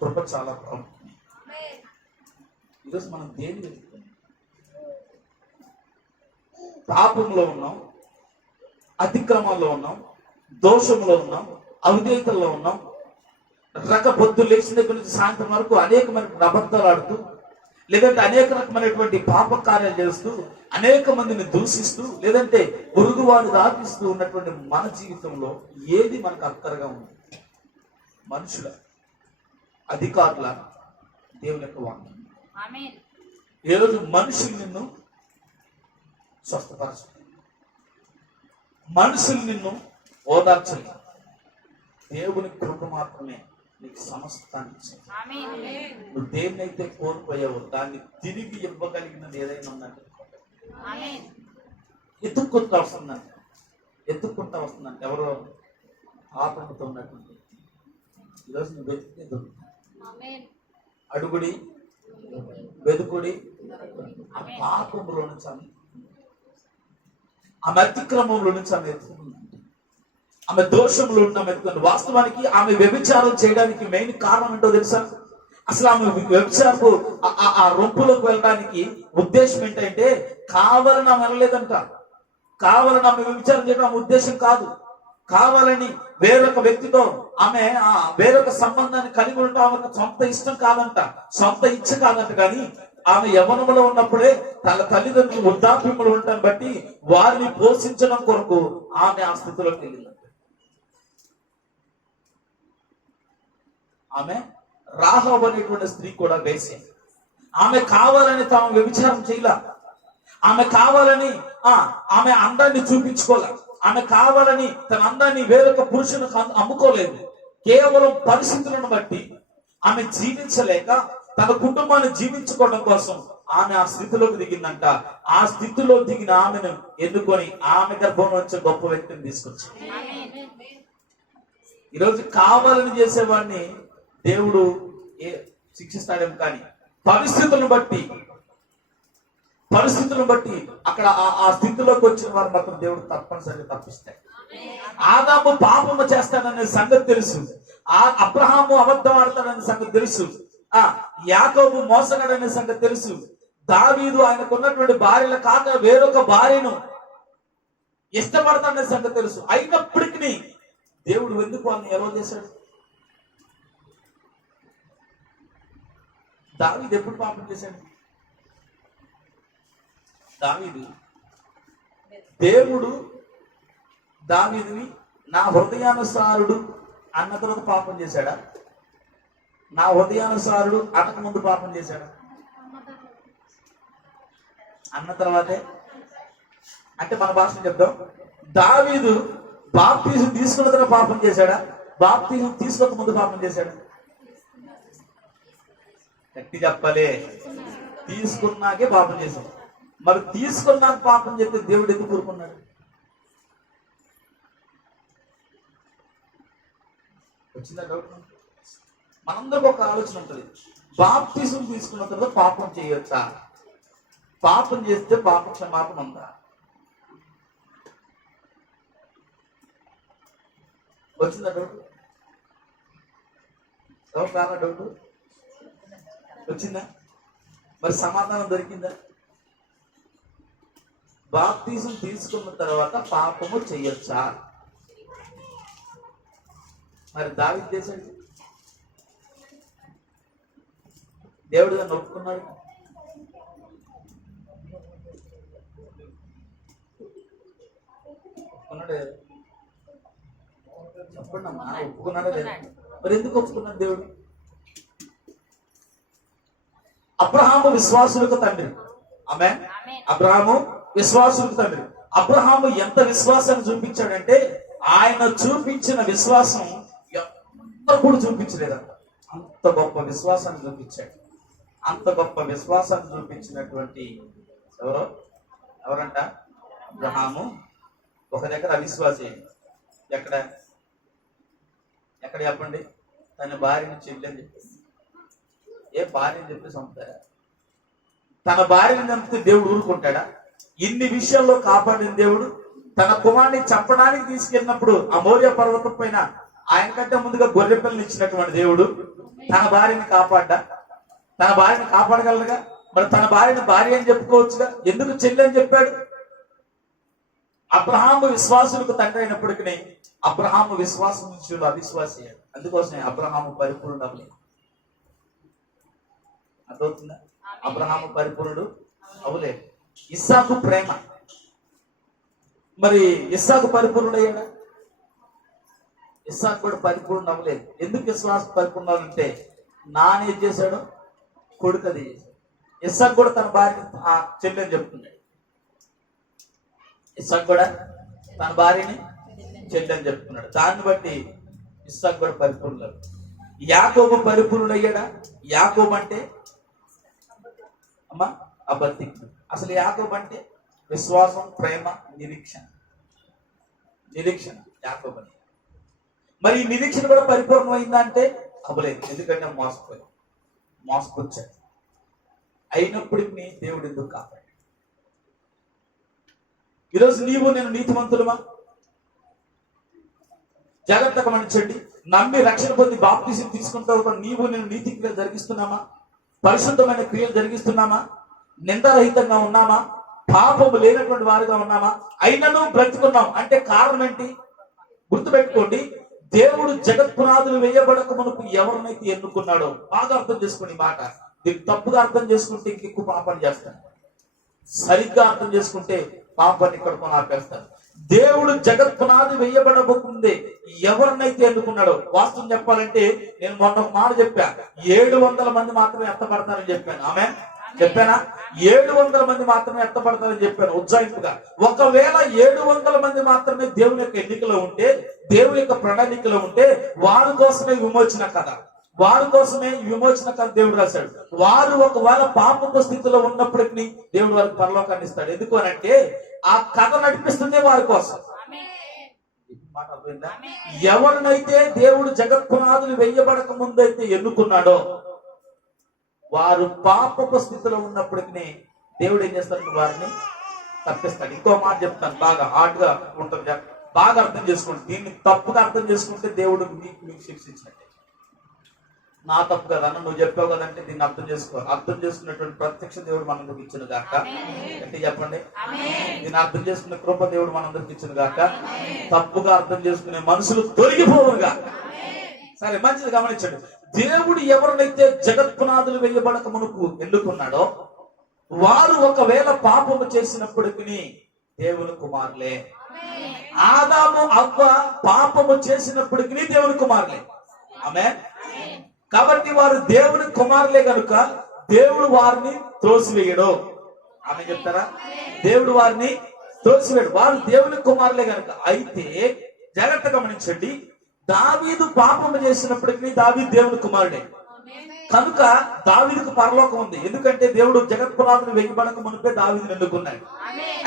కృప చాలా ప్రాముఖ్యం. ఈరోజు మనం దేని వెతుకుతున్నాం? పాపంలో ఉన్నాం, అతిక్రమంలో ఉన్నాం, దోషంలో ఉన్నాం, అవిధేయతల్లో ఉన్నాం. పొద్దు లేచిన దగ్గర నుంచి సాయంత్రం వరకు అనేకమైన అబద్ధాలు ఆడుతూ, లేదంటే అనేక రకమైనటువంటి పాప కార్యాలు చేస్తూ, అనేక మందిని దూషిస్తూ, లేదంటే పొరుగువాడు దాపిస్తూ ఉన్నటువంటి మన జీవితంలో ఏది మనకు అక్కరగా ఉంది? మనుషుల, అధికారుల, దేవుని యొక్క వాక్యం. ఈ రోజు మనుషులు నిన్ను స్వస్థపరచు, మనుషులు నిన్ను ఓదార్చలేదు. దేవుని కృప మాత్రమే నీకు సమస్తాన్ని ఇచ్చింది. నువ్వు దేన్నైతే కోల్పోయావో దాన్ని తిరిగి ఇవ్వగలిగినది ఏదైనా ఉందంటే ఎత్తుక్కుంటా వస్తుందంటే ఎవరో పాపంతో ఉన్నటువంటి ఈరోజు నువ్వు వెతికి దొరుకుతుంది. అడుగుడి, వెదుకుడి, ఆ పాపంలో నుంచి ఆమె అతిక్రమంలో నుంచి ఆమె ఎత్తుకుంటుంది. ఆమె దోషంలో ఉన్న ఎత్తుకుంది. వాస్తవానికి ఆమె వ్యభిచారం చేయడానికి మెయిన్ కారణం ఏంటో తెలుసా? అసలు ఆమె వ్యభిచారపు ఆ రొంపులోకి వెళ్ళడానికి ఉద్దేశం ఏంటంటే కావాలని ఆమె వెళ్ళలేదంట. కావాలని ఆమె వ్యభిచారం చేయడం ఆమె ఉద్దేశం కాదు. కావాలని వేరొక వ్యక్తితో ఆమె వేరొక సంబంధాన్ని కలిగి ఉండటం ఆమెకు సొంత ఇష్టం కాదంట, సొంత ఇచ్చ కాదంట. కానీ ఆమె యవ్వనములో ఉన్నప్పుడే తన తల్లిదండ్రులు వృద్ధాప్యములు ఉండటం బట్టి వారిని పోషించడం కొరకు ఆమె ఆ స్థితిలోకి వెళ్ళింది. ఆమె రాహాబు అనేటువంటి స్త్రీ కూడా వేసే. ఆమె కావాలని తాము వ్యభిచారం చేయలే. ఆమె కావాలని ఆమె అందాన్ని చూపించుకోలే. ఆమె కావాలని తన అందాన్ని వేరొక పురుషునికి అమ్ముకోలేదు. కేవలం పరిస్థితులను బట్టి ఆమె జీవించలేక తన కుటుంబాన్ని జీవించుకోవడం కోసం ఆమె ఆ స్థితిలోకి దిగిందంట. ఆ స్థితిలో దిగిన ఆమెను ఎన్నుకొని ఆమె గర్భంలో వచ్చే గొప్ప వ్యక్తిని తీసుకొచ్చింది. ఈరోజు కావాలని చేసేవాడిని దేవుడు శిక్షిస్తాడేమో, కానీ పరిస్థితులను బట్టి అక్కడ ఆ స్థితిలోకి వచ్చిన వారు మాత్రం దేవుడు తప్పనిసరిగా తప్పిస్తాడు. ఆదాము పాపము చేస్తాడనే సంగతి తెలుసు. అబ్రహాము అబద్ధం ఆడతాడనే సంగతి తెలుసు. యాకోబు మోసగాడనే సంగతి తెలుసు. దావీదు ఆయనకు ఉన్నటువంటి భార్యల కాక వేరొక భార్యను ఇష్టపడతాడనే సంగతి తెలుసు. అయినప్పటికీ దేవుడు ఎందుకు వాళ్ళని ఎలా చేశాడు? దావీదు ఎప్పుడు పాపం చేశాడు? దేవుడు దావీదుని నా హృదయానుసారుడు అన్న తర్వాత పాపం చేశాడా? నా హృదయానుసారుడు అనక ముందు పాపం చేశాడా? అన్న తర్వాతే. అంటే మన భాషను చెప్తాం, దావీదు బాప్తీసం తీసుకున్న తర్వాత పాపం చేశాడా? బాప్తీసం తీసుకోక ముందు పాపం చేశాడా? గట్టి చెప్పలే. తీసుకున్నాకే పాపం చేశాడు. మరి తీసుకున్నాక పాపం చెప్తే దేవుడు ఎందుకు కోరుకున్నాడు? వచ్చిందా డౌట్? మనందరికి ఒక ఆలోచన ఉంటుంది, బాప్తిజం తీసుకున్న తర్వాత పాపం చేయొచ్చా? పాపం చేస్తే పాప క్షమాపణ ఉందా? వచ్చిందా డౌట్? డౌట్ వచ్చిందా? మరి సమాధానం దొరికిందా? బాప్తిజం తీసుకున్న తర్వాత పాపము చేయొచ్చా? మరి దావీదు చేశాడు. దేవుడు దాన్ని ఒప్పుకున్నాడు. చెప్పండి అమ్మా, ఒప్పుకున్నాడా లేదా? మరి ఎందుకు ఒప్పుకున్నాడు దేవుడు? అబ్రహాము విశ్వాసులకు తండ్రి. ఆమేన్. అబ్రహాము విశ్వాసులకు తండ్రి. అబ్రహాము ఎంత విశ్వాసాన్ని చూపించాడంటే ఆయన చూపించిన విశ్వాసం ఎవరు కూడా చూపించలేదంట. అంత గొప్ప విశ్వాసాన్ని చూపించాడు. అంత గొప్ప విశ్వాసాన్ని చూపించినటువంటి ఎవరంట? అబ్రహాము. ఒక దగ్గర అవిశ్వాసి. ఎక్కడ చెప్పండి? తన భార్యను చెల్లెని చెప్పేసి. ఏ భార్యని చెప్పేసి చంపుతారా? తన భార్యను చంపితే దేవుడు ఊరుకుంటాడా? ఇన్ని విషయాల్లో కాపాడిన దేవుడు తన కుమారుని చంపడానికి తీసుకెళ్ళినప్పుడు ఆ మోరియా పర్వతం పైన ఆయన కంటే ముందుగా గొర్రె పిల్లని ఇచ్చినటువంటి దేవుడు తన భార్యని కాపాడ్డా? తన భార్యని కాపాడగలగా? మరి తన భార్యని భార్య అని చెప్పుకోవచ్చుగా, ఎందుకు చెల్లి అని చెప్పాడు? అబ్రహాము విశ్వాసులకు తండ్రి అయినప్పటికీ అబ్రహాము విశ్వాసం నుంచి అవిశ్వాసి అయ్యాడు. అందుకోసమే అబ్రహాము పరిపూర్ణుడు అవ్వలేదు. అర్థమవుతుందా? అబ్రహాము పరిపూర్ణుడు అవ్వలేదు. ఇస్సాకు ప్రేమ. మరి ఇస్సాకు పరిపూర్ణుడు అయ్యాడా? ఇస్సాకు కూడా పరిపూర్ణ అవ్వలేదు. ఎందుకు విశ్వాసం పరిపూర్ణ అంటే నానేది చేశాడు, కొడుకు అది చేశాడు. ఇస్సాకు కూడా తన భార్యని చెల్లి అని చెప్తున్నాడు. ఇస్సాకు కూడా తన భార్యని చెల్లి అని చెప్తున్నాడు. దాన్ని బట్టి ఇస్సాకు కూడా పరిపూర్ణుడు. యాకోబు పరిపూర్ణుడు అయ్యాడా? యాకోబు అంటే అమ్మా అబద్ధికుడు. అసలు యాకోబు అంటే విశ్వాసం, ప్రేమ, నిరీక్షణ. యాకోబు అని. మరి ఈ నిరీక్షణ కూడా పరిపూర్ణమైందా అంటే అవ్వలేదు. ఎందుకంటే మోసపుచ్చాడు. అయినప్పటికీ దేవుడు ఎందుకు కాపాడు? ఈరోజు నీవు నేను నీతిమంతులమా? జాగ్రత్తగా గమనించండి. నమ్మి రక్షణ పొంది బాప్తిసం తీసుకున్న తర్వాత నీవు నేను నీతి క్రియలు జరిగిస్తున్నామా? పరిశుద్ధమైన క్రియలు జరిగిస్తున్నామా? నిందారహితంగా ఉన్నామా? పాపము లేనటువంటి వారిగా ఉన్నామా? అయినను బ్రతుకున్నాం అంటే కారణం ఏంటి? గుర్తుపెట్టుకోండి, దేవుడు జగత్ పునాదులు వేయబడక మునుపు ఎవరినైతే ఎన్నుకున్నాడో, బాగా అర్థం చేసుకోండి మాట. దీన్ని తప్పుగా అర్థం చేసుకుంటే ఇంకెక్కువ పాపాన్ని చేస్తాను, సరిగ్గా అర్థం చేసుకుంటే పాపాన్ని ఇక్కడ కొని ఆపేస్తాను. దేవుడు జగత్ పునాది వేయబడబోకుందే ఎవరినైతే ఎన్నుకున్నాడో, వాస్తవం చెప్పాలంటే నేను మొన్న ఒక మాట చెప్పా, 700 మంది మాత్రమే ఎత్తపడతారని చెప్పాను. ఆమె చెప్పానా? 700 మంది మాత్రమే ఎత్తపడతారని చెప్పాను ఉజ్జాయింపుగా. ఒకవేళ 700 మంది మాత్రమే దేవుని యొక్క ఎన్నికలో ఉంటే, దేవుని యొక్క ప్రణాళికలో ఉంటే, వారి కోసమే విమోచన కథ, వారి కోసమే విమోచన కథ దేవుడు రాశాడు. వారు ఒకవేళ పాపపు స్థితిలో ఉన్నప్పటికీ దేవుడు వారికి పరలోకాన్ని ఇస్తాడు. ఎందుకు అని అంటే ఆ కథ నడిపిస్తుంది వారి కోసం. మాట అర్థమైందా? ఎవరినైతే దేవుడు జగత్ పునాదులు వెయ్యబడక ముందైతే ఎన్నుకున్నాడో వారు పాపపు స్థితిలో ఉన్నప్పటికీ దేవుడు ఏం చేస్తాడు, వారిని తప్పిస్తాడు. ఇంకో మాట చెప్తాను, బాగా హార్డ్ గా ఉంటుంది, బాగా అర్థం చేసుకోండి. దీన్ని తప్పుగా అర్థం చేసుకుంటే దేవుడు మీకు శిక్షించినట్టే. నా తప్పు కదా నువ్వు చెప్పావు కదంటే దీన్ని అర్థం చేసుకోవాలి. అర్థం చేసుకున్నటువంటి ప్రత్యక్ష దేవుడు మనందరికి ఇచ్చిన గాక. అంటే చెప్పండి, దీన్ని అర్థం చేసుకునే కృప దేవుడు మనందరికి ఇచ్చిన గాక. తప్పుగా అర్థం చేసుకునే మనుషులు తొలగిపోవుగా. సరే, మంచిది గమనించండి. దేవుడు ఎవరినైతే జగత్ పునాదులు వేయబడక మునుపు ఎన్నుకున్నాడో వారు ఒకవేళ పాపము చేసినప్పటికీ దేవుని కుమారులే. ఆదాము అవ్వ పాపము చేసినప్పటికీ దేవుని కుమారులే. ఆమేన్. కాబట్టి వారు దేవుని కుమారులే కనుక దేవుడు వారిని త్రోసివేయడు. ఆమె చెప్తారా? దేవుడు వారిని త్రోసివేయడు, వారు దేవుని కుమారులే కనుక. అయితే జాగ్రత్త గమనించండి, దావీదు పాపము చేసినప్పటికీ దావీదు దేవుని కుమారుడే కనుక దావీదుకు పరలోకం ఉంది. ఎందుకంటే దేవుడు జగత్ పునాదులు వెయ్యబడక మునిపే దావీదును ఎన్నుకున్నాడు.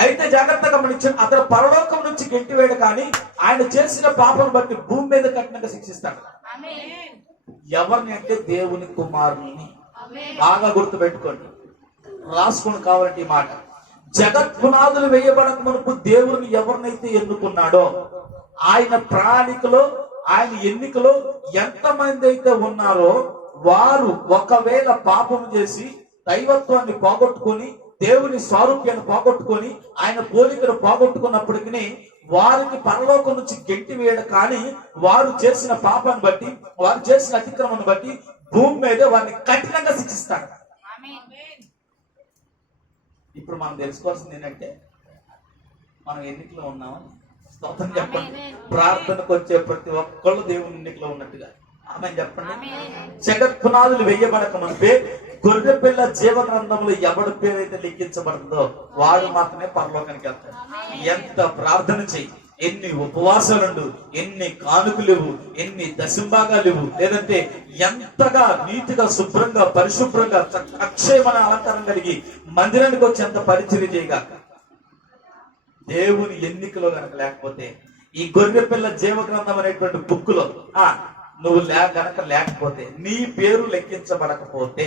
అయితే జాగ్రత్త గమనించండి, అతను పరలోకం నుంచి గెంటివేయడు, కానీ ఆయన చేసిన పాపం బట్టి భూమి మీద కఠినంగా శిక్షిస్తాడు. ఎవరిని అంటే దేవుని కుమారుని. బాగా గుర్తు పెట్టుకోండి, రాసుకొని కావాలంటే ఈ మాట. జగత్ పునాదులు వేయబడక మునుపు దేవుని ఎవరినైతే ఎన్నుకున్నాడో ఆయన ప్రణాళికలో, ఆయన ఎన్నికలో ఎంతమంది అయితే ఉన్నారో వారు ఒకవేళ పాపము చేసి దైవత్వాన్ని పోగొట్టుకొని దేవుని స్వరూప్యాన్ని పోగొట్టుకొని ఆయన పోలికను పోగొట్టుకున్నప్పటికీ వారికి పరలోకం నుంచి గెంటి వేయడు, కానీ వారు చేసిన పాపాన్ని బట్టి, వారు చేసిన అతిక్రమాన్ని బట్టి భూమి మీద వారిని కఠినంగా శిక్షిస్తాడు. ఇప్పుడు మనం తెలుసుకోవాల్సింది ఏంటంటే మనం ఎన్నికలో ఉన్నామని. స్తోత్రం చెప్పండి. ప్రార్థనకు వచ్చే ప్రతి ఒక్కళ్ళు దేవుని ఎన్నికలో ఉన్నట్టుగా. ఆమె చెప్పండి. జగత్ పునాదులు వెయ్యబడక మునిపే గొర్రె పిల్ల జీవ గ్రంథంలో ఎవరి పేరైతే లిఖించబడుతుందో వాడు మాత్రమే పరలోకానికి వెళ్తాడు. ఎంత ప్రార్థన చెయ్యి, ఎన్ని ఉపవాసాలు, ఎన్ని కానుకలు, ఎన్ని దశంభాగాలు, లేదంటే ఎంతగా నీతిగా శుభ్రంగా పరిశుభ్రంగా అక్షయమైన అలంకారం కలిగి మందిరానికి వచ్చి ఎంత పరిచయం చేయగా దేవుని ఎన్నికలో గనక లేకపోతే, ఈ గొర్రె పిల్ల జీవ గ్రంథం అనేటువంటి బుక్ లో నువ్వు గనక లేకపోతే, నీ పేరు లెక్కించబడకపోతే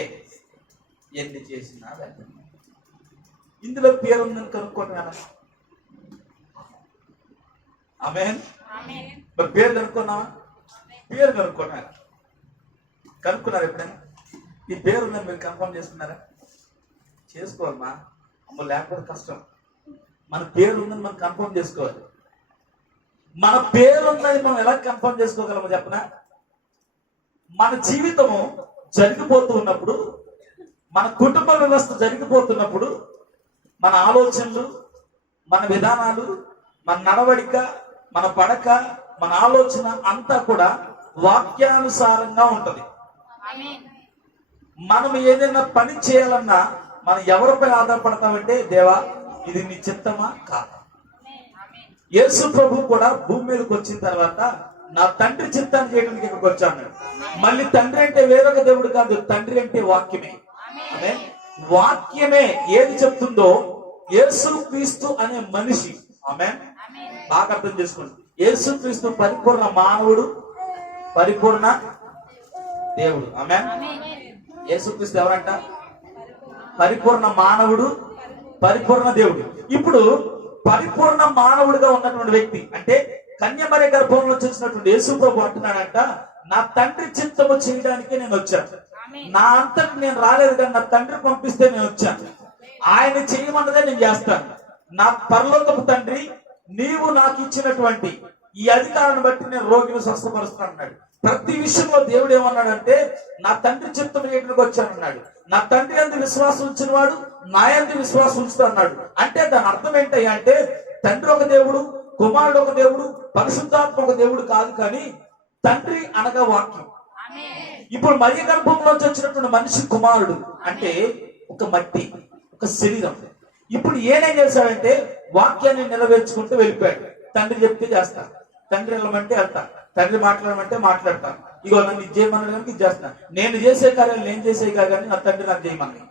ఎన్ని చేసినా ఇందులో పేరు ఉందని కనుక్కోవటం. ఆమేన్. మరి పేరు కనుక్కున్నావా? పేరు కనుక్కున్నారా? కనుక్కున్నారు ఎప్పుడైనా? ఈ పేరు ఉందని మీరు కన్ఫర్మ్ చేసుకున్నారా? చేసుకోవాలమ్మా, అమ్మ లేకపోతే కష్టం. మన పేరు ఉందని మనం కన్ఫర్మ్ చేసుకోవాలి. మన పేరు ఉందని మనం ఎలా కన్ఫర్మ్ చేసుకోగలమో చెప్పనా? మన జీవితము జరిగిపోతూ ఉన్నప్పుడు, మన కుటుంబ వ్యవస్థ జరిగిపోతున్నప్పుడు, మన ఆలోచనలు, మన విధానాలు, మన నడవడిక, మన పడక, మన ఆలోచన అంతా కూడా వాక్యానుసారంగా ఉంటది. మనం ఏదైనా పని చేయాలన్నా మనం ఎవరిపై ఆధారపడతామంటే, దేవా ఇది నీ చిత్తమా కాదా? యేసు ప్రభు కూడా భూమి మీదకి వచ్చిన తర్వాత నా తండ్రి చిత్తాన్ని చేయడానికి ఇక్కడికి వచ్చాను. మళ్ళీ తండ్రి అంటే వేరొక దేవుడు కాదు, తండ్రి అంటే వాక్యమే. అదే వాక్యమే ఏది చెప్తుందో యేసు క్రీస్తు అనే మనిషి. ఆమె బాగా అర్థం చేసుకోండి. యేసు క్రీస్తు పరిపూర్ణ మానవుడు, పరిపూర్ణ దేవుడు. ఆమె యేసు క్రీస్తు ఎవరంట? పరిపూర్ణ మానవుడు, పరిపూర్ణ దేవుడు. ఇప్పుడు పరిపూర్ణ మానవుడిగా ఉన్నటువంటి వ్యక్తి అంటే కన్యమరి గర్భంలో చేసినటువంటి యేసు ప్రభు అంటున్నాడంట, నా తండ్రి చిత్తము చేయడానికి నేను వచ్చాను. నా అంతటి నేను రాలేదు, కానీ నా తండ్రి పంపిస్తే నేను వచ్చాను. ఆయన చేయమన్నదే నేను చేస్తాను. నా పరలోకపు తండ్రి, నీవు నాకు ఇచ్చినటువంటి ఈ అధికారాన్ని బట్టి నేను రోగిని స్వస్థపరుస్తాను అన్నాడు. ప్రతి విషయంలో దేవుడు ఏమన్నాడంటే నా తండ్రి చిత్తం చేయడానికి వచ్చానన్నాడు. నా తండ్రి యందు విశ్వాసం ఉంచిన వాడు నా యందు విశ్వాసం ఉంచుతా అన్నాడు. అంటే దాని అర్థం ఏంటయ్యా అంటే తండ్రి ఒక దేవుడు, కుమారుడు ఒక దేవుడు, పరిశుద్ధాత్మ ఒక దేవుడు కాదు, కానీ తండ్రి అనగా వాక్యం. ఇప్పుడు మరియ గర్భంలోంచి వచ్చినటువంటి మనిషి కుమారుడు అంటే ఒక మట్టి, ఒక శరీరం. ఇప్పుడు ఏనేం చేశాడంటే వాక్యాన్ని నెరవేర్చుకుంటూ వెళ్ళిపోయాడు. తండ్రి చెప్తే చేస్తాను, తండ్రి వెళ్ళమంటే వెళ్తాను, తండ్రి మాట్లాడమంటే మాట్లాడతాను. ఇగో నన్ను ఇది చేయమన్నాడు కనుక ఇది చేస్తాను. నేను చేసే కార్యాలు నేను చేసే కాదు, కానీ నా తండ్రి నాకు చేయమని.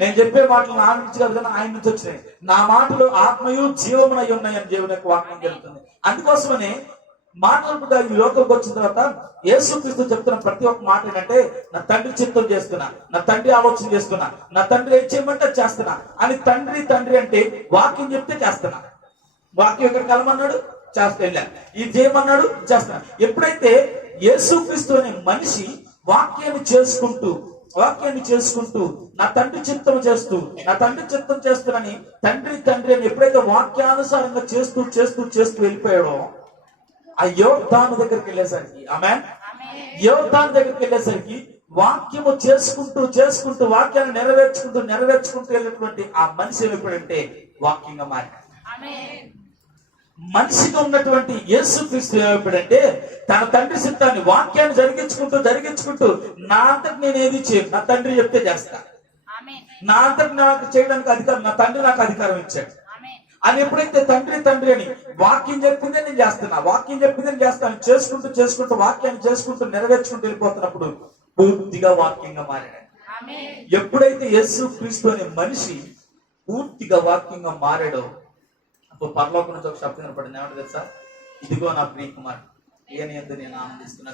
నేను చెప్పే మాటలు నా నుంచి కాదు కానీ ఆయన నుంచి వచ్చినాయి. నా మాటలు ఆత్మయు జీవమునై ఉన్నాయని దేవుని యొక్క వాక్యం జరుగుతుంది. అందుకోసమనే మాటలుగా ఈ లోకంకి వచ్చిన తర్వాత యేసుక్రీస్తు చెప్తున్న ప్రతి ఒక్క మాట ఏంటంటే నా తండ్రి చిత్తం చేస్తున్నా, నా తండ్రి ఆలోచన చేస్తున్నా, నా తండ్రి ఏం చేయమంటే చేస్తున్నా అని. తండ్రి తండ్రి అంటే వాక్యం చెప్తే చేస్తున్నా. వాక్యం ఎక్కడికి వెళ్ళమన్నాడు చేస్తా, వెళ్ళా. ఇది చేయమన్నాడు చేస్తున్నా. ఎప్పుడైతే యేసుక్రీస్తు అనే మనిషి వాక్యాన్ని చేసుకుంటూ నా తండ్రి చిత్తం చేస్తూ, నా తండ్రి చిత్తం చేస్తున్నని తండ్రి తండ్రి అని ఎప్పుడైతే వాక్యానుసారంగా చేస్తూ చేస్తూ చేస్తూ వెళ్ళిపోయాడో ఆ యోర్దాను దగ్గరికి వెళ్ళేసరికి, యోర్దాను దగ్గరికి వెళ్ళేసరికి వాక్యము చేసుకుంటూ వాక్యాన్ని నెరవేర్చుకుంటూ వెళ్ళినటువంటి ఆ మనిషి ఎప్పుడంటే వాక్యంగా మారాడు. మనిషిగా ఉన్నటువంటి యేసుక్రీస్తు ఏమైపోయాడంటే తన తండ్రి చిత్తాన్ని వాక్యాన్ని జరిగించుకుంటూ నా అంతటి నేను ఏది చేయను, నా తండ్రి చెప్తే చేస్తా, నా అంతటి నాకు చేయడానికి అధికారం నా తండ్రి నాకు అధికారం ఇచ్చాడు అని. ఎప్పుడైతే తండ్రి తండ్రి అని వాక్యం చెప్పిందే నేను చేస్తున్నా, వాక్యం చెప్పిందే నేను చేస్తాను, చేసుకుంటూ వాక్యాన్ని చేసుకుంటూ నెరవేర్చుకుంటూ వెళ్ళిపోతున్నప్పుడు పూర్తిగా వాక్యంగా మారాడు. ఎప్పుడైతే యేసుక్రీస్తు అనే మనిషి పూర్తిగా వాక్యంగా మారాడో అప్పుడు పరలోకం నుంచి ఒక శబ్దం కనపడింది. ఏమంటే తెలుసా? ఇదిగో నా ప్రియ కుమారుడు, ఈయన యందు నేను ఆనందిస్తున్నా.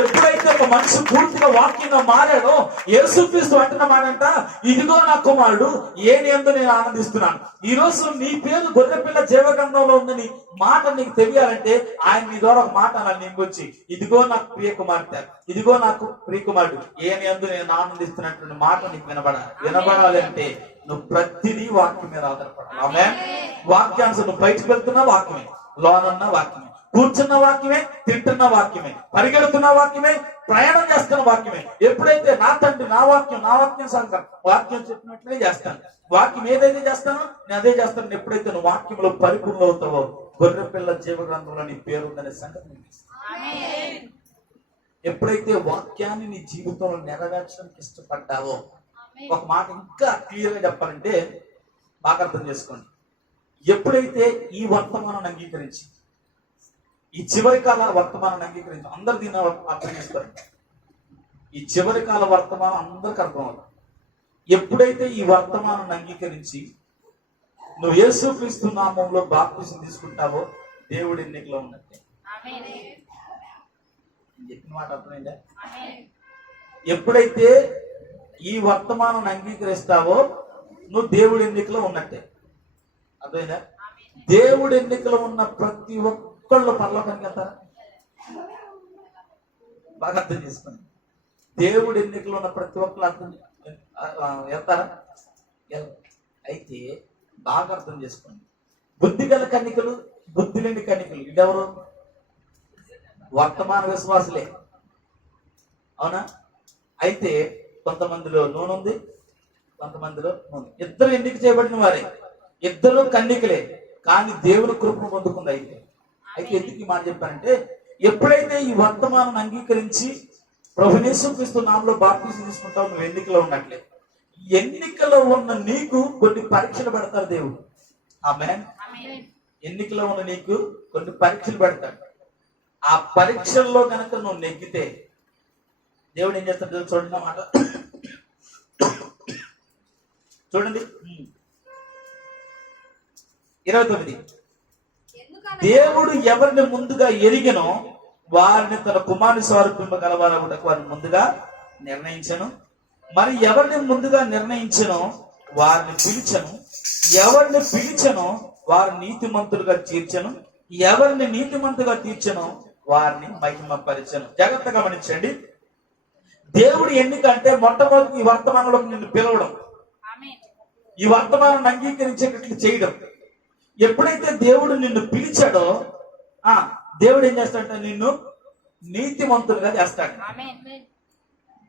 ఎప్పుడైతే ఒక మనిషి పూర్తిగా వాక్యంగా మారాడో యేసుక్రీస్తు అంటున్న మాటంట ఇదిగో నా కుమారుడు, ఈయన యందు నేను ఆనందిస్తున్నాను. ఈ రోజు నీ పేరు గొర్రెపిల్ల జీవగ్రంథంలో ఉందని మాట నీకు తెలియాలంటే ఆయన నీ ద్వారా ఒక మాట అలా నీకొచ్చి ఇదిగో నాకు ప్రియ కుమార్తె, ఇదిగో నాకు ప్రియ కుమారుడు, ఈయన యందు నేను ఆనందిస్తున్నటువంటి మాట నీకు వినబడాలి అంటే నువ్వు ప్రతిదీ వాక్యం మీద ఆధారపడాలి. ఆమె వాక్యాన్ని నువ్వు బయటకు వెళ్తున్న వాక్యమే, లోనున్న వాక్యమే, కూర్చున్న వాక్యమే, తింటున్న వాక్యమే, పరిగెడుతున్న వాక్యమే, ప్రయాణం చేస్తున్న వాక్యమే. ఎప్పుడైతే నా తండ్రి నా వాక్యం సంఘం వాక్యం చెప్పినట్లే చేస్తాను, వాక్యం ఏదైతే చేస్తానో నేను అదే చేస్తాను. ఎప్పుడైతే నువ్వు వాక్యంలో పరిపూర్ణ అవుతావో గొర్రెపిల్ల జీవగ్రంథంలో నీ పేరు ఉందనే సంగతి. ఎప్పుడైతే వాక్యాన్ని నీ జీవితంలో నెరవేర్చడానికి ఇష్టపడ్డావో, ఒక మాట ఇంకా క్లియర్ గా చెప్పాలంటే బాగా అర్థం చేసుకోండి. ఎప్పుడైతే ఈ వర్తమానాన్ని అంగీకరించి, ఈ చివరి కాల వర్తమానాన్ని అంగీకరించి, అందరు దీన్ని అర్థం చేస్తారు. ఈ చివరి కాల వర్తమానం అందరికి అర్థం అవుతుంది. ఎప్పుడైతే ఈ వర్తమానాన్ని అంగీకరించి నువ్వు యేసుక్రీస్తు నామంలో బాప్తిసం తీసుకుంటావో దేవుడి ఎన్నికలో ఉన్నట్టే. చెప్పిన మాట అర్థమైందా? ఎప్పుడైతే ఈ వర్తమానాన్ని అంగీకరిస్తావో నువ్వు దేవుడి ఎన్నికలో ఉన్నట్టే. అర్థమైందా? దేవుడి ఎన్నికలో ఉన్న ప్రతి ఒక్కళ్ళు పరలోకానికి వెళ్తారా? బాగా అర్థం చేసుకోండి. దేవుడి ఎన్నికలో ఉన్న ప్రతి ఒక్కళ్ళు వెళ్తారా? అయితే బాగా అర్థం చేసుకోండి. బుద్ధి గల కన్నికలు, బుద్ధి లేని కన్నికలు ఇదెవరు? వర్తమాన విశ్వాసులే, అవునా? అయితే కొంతమందిలో నూనె ఉంది, కొంతమందిలో నూనె. ఇద్దరు ఎన్నిక చేయబడిన వారే, ఇద్దరు కన్నికలే, కానీ దేవుని కృపను పొందుకుంది. అయితే ఎందుకు ఈ మాట చెప్పానంటే ఎప్పుడైతే ఈ వర్తమానం అంగీకరించి ప్రభు యేసుక్రీస్తు నామములో బాప్తిసం తీసుకుంటావు నువ్వు ఎన్నికలో ఉన్నట్లే. ఎన్నికలో ఉన్న నీకు కొన్ని పరీక్షలు పెడతారు దేవుడు. ఆమేన్. ఎన్నికలో ఉన్న నీకు కొన్ని పరీక్షలు పెడతాడు. ఆ పరీక్షల్లో కనుక నువ్వు నెగ్గితే దేవుడు ఏం చేస్తాడు చూడండి అన్నమాట. చూడండి 29. దేవుడు ఎవరిని ముందుగా ఎరిగినో వారిని తన కుమారుని స్వరూపము గలవారగుటకు వారిని ముందుగా నిర్ణయించను. మరి ఎవరిని ముందుగా నిర్ణయించనో వారిని పిలిచను, ఎవరిని పిలిచనో వారిని నీతిమంతులుగా తీర్చను, ఎవరిని నీతిమంతుగా తీర్చనో వారిని మహిమపరచను. జాగ్రత్తగా గమనించండి. దేవుడు ఎన్నిక అంటే మొట్టమొదటి ఈ వర్తమానంలో నిన్ను పిలవడం, ఈ వర్తమానాన్ని అంగీకరించేటట్లు చేయడం. ఎప్పుడైతే దేవుడు నిన్ను పిలిచాడో దేవుడు ఏం చేస్తాడంటే నిన్ను నీతిమంతులుగా చేస్తాడు.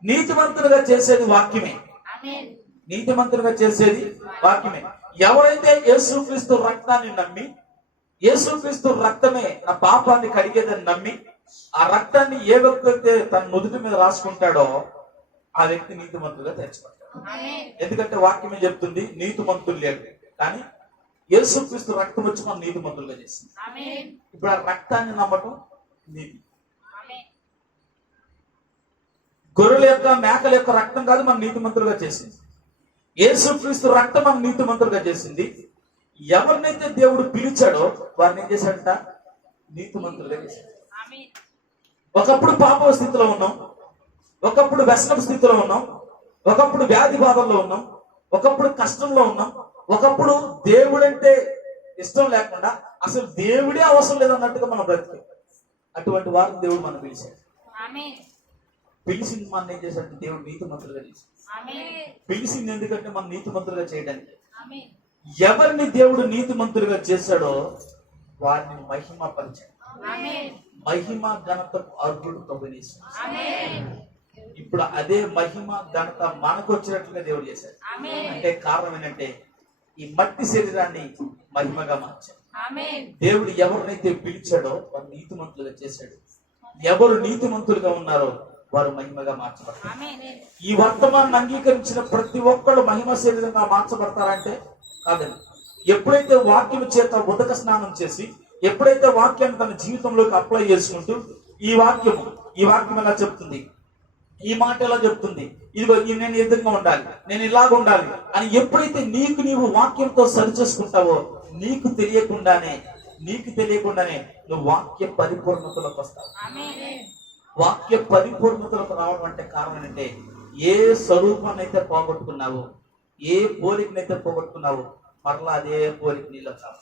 నీతిమంతులుగా చేసేది వాక్యమే. నీతిమంతులుగా చేసేది వాక్యమే. ఎవరైతే యేసుక్రీస్తు రక్తాన్ని నమ్మి, యేసుక్రీస్తు రక్తమే నా పాపాన్ని కడిగేదని నమ్మి, ఆ రక్తాన్ని ఏ వ్యక్తి అయితే తన నుదుటి మీద రాసుకుంటాడో ఆ వ్యక్తి నీతిమంతులుగా తెచ్చుకుంటాడు. ఎందుకంటే వాక్యమే చెప్తుంది నీతిమంతులు లేడు, కానీ యేసుక్రీస్తు రక్తం వచ్చి మనం నీతిమంతులుగా చేసింది. ఇప్పుడు ఆ రక్తాన్ని నమ్మటం నీతి. గొర్రెల యొక్క మేకల యొక్క రక్తం కాదు మనం నీతిమంతులుగా చేసింది. యేసుక్రీస్తు రక్తం మనం నీతిమంతులుగా చేసింది. ఎవరినైతే దేవుడు పిలిచాడో వారిని ఏం చేశాడట? నీతిమంతులుగా చేశాడు. ఒకప్పుడు పాప స్థితిలో ఉన్నాం, ఒకప్పుడు వ్యసన స్థితిలో ఉన్నాం, ఒకప్పుడు వ్యాధి బాధల్లో ఉన్నాం, ఒకప్పుడు కష్టంలో ఉన్నాం, ఒకప్పుడు దేవుడంటే ఇష్టం లేకుండా అసలు దేవుడే అవసరం లేదన్నట్టుగా మనం బ్రతికే అటువంటి వారిని దేవుడు మనం పిలిచాడు. పిలిచింది మన ఏం చేశాడు? దేవుడు నీతిమంతులుగా చేశాడు. పిలిచింది ఎందుకంటే మనం నీతిమంతులుగా చేయడానికి. ఎవరిని దేవుడు నీతిమంతులుగా చేశాడో వారిని మహిమ పరిచాడు. మహిమ ఘనతకు అర్హుడు ప్రభుయేసు. ఇప్పుడు అదే మహిమ ఘనత మనకు వచ్చినట్లుగా దేవుడు చేశాడు. అంటే కారణం ఏంటంటే ఈ మట్టి శరీరాన్ని మహిమగా మార్చాడు. దేవుడు ఎవరినైతే పిలిచాడో వారు నీతిమంతులుగా చేశాడు. ఎవరు నీతిమంతులుగా ఉన్నారో వారు మహిమగా మార్చబడతారు. ఈ వర్తమానాన్ని అంగీకరించిన ప్రతి ఒక్కరు మహిమ శరీరంగా మార్చబడతారంటే కాదండి. ఎప్పుడైతే వాక్యం చేత ఉదక స్నానం చేసి, ఎప్పుడైతే వాక్యాన్ని తన జీవితంలోకి అప్లై చేసుకుంటూ ఈ వాక్యం ఎలా చెప్తుంది, ఈ మాట ఎలా చెప్తుంది, ఇదిగో నేను ఈ విధంగా ఉండాలి, నేను ఇలాగ ఉండాలి అని ఎప్పుడైతే నీవు వాక్యంతో సరి చేసుకుంటావో నీకు తెలియకుండానే నువ్వు వాక్య పరిపూర్ణతలోకి వస్తావు. వాక్య పరిపూర్ణతలకు రావడం అంటే కారణం అంటే ఏ స్వరూపాన్ని అయితే పోగొట్టుకున్నావో, ఏ పోలికనైతే పోగొట్టుకున్నావో మరలా అదే పోలిక నీళ్ళు వస్తావు.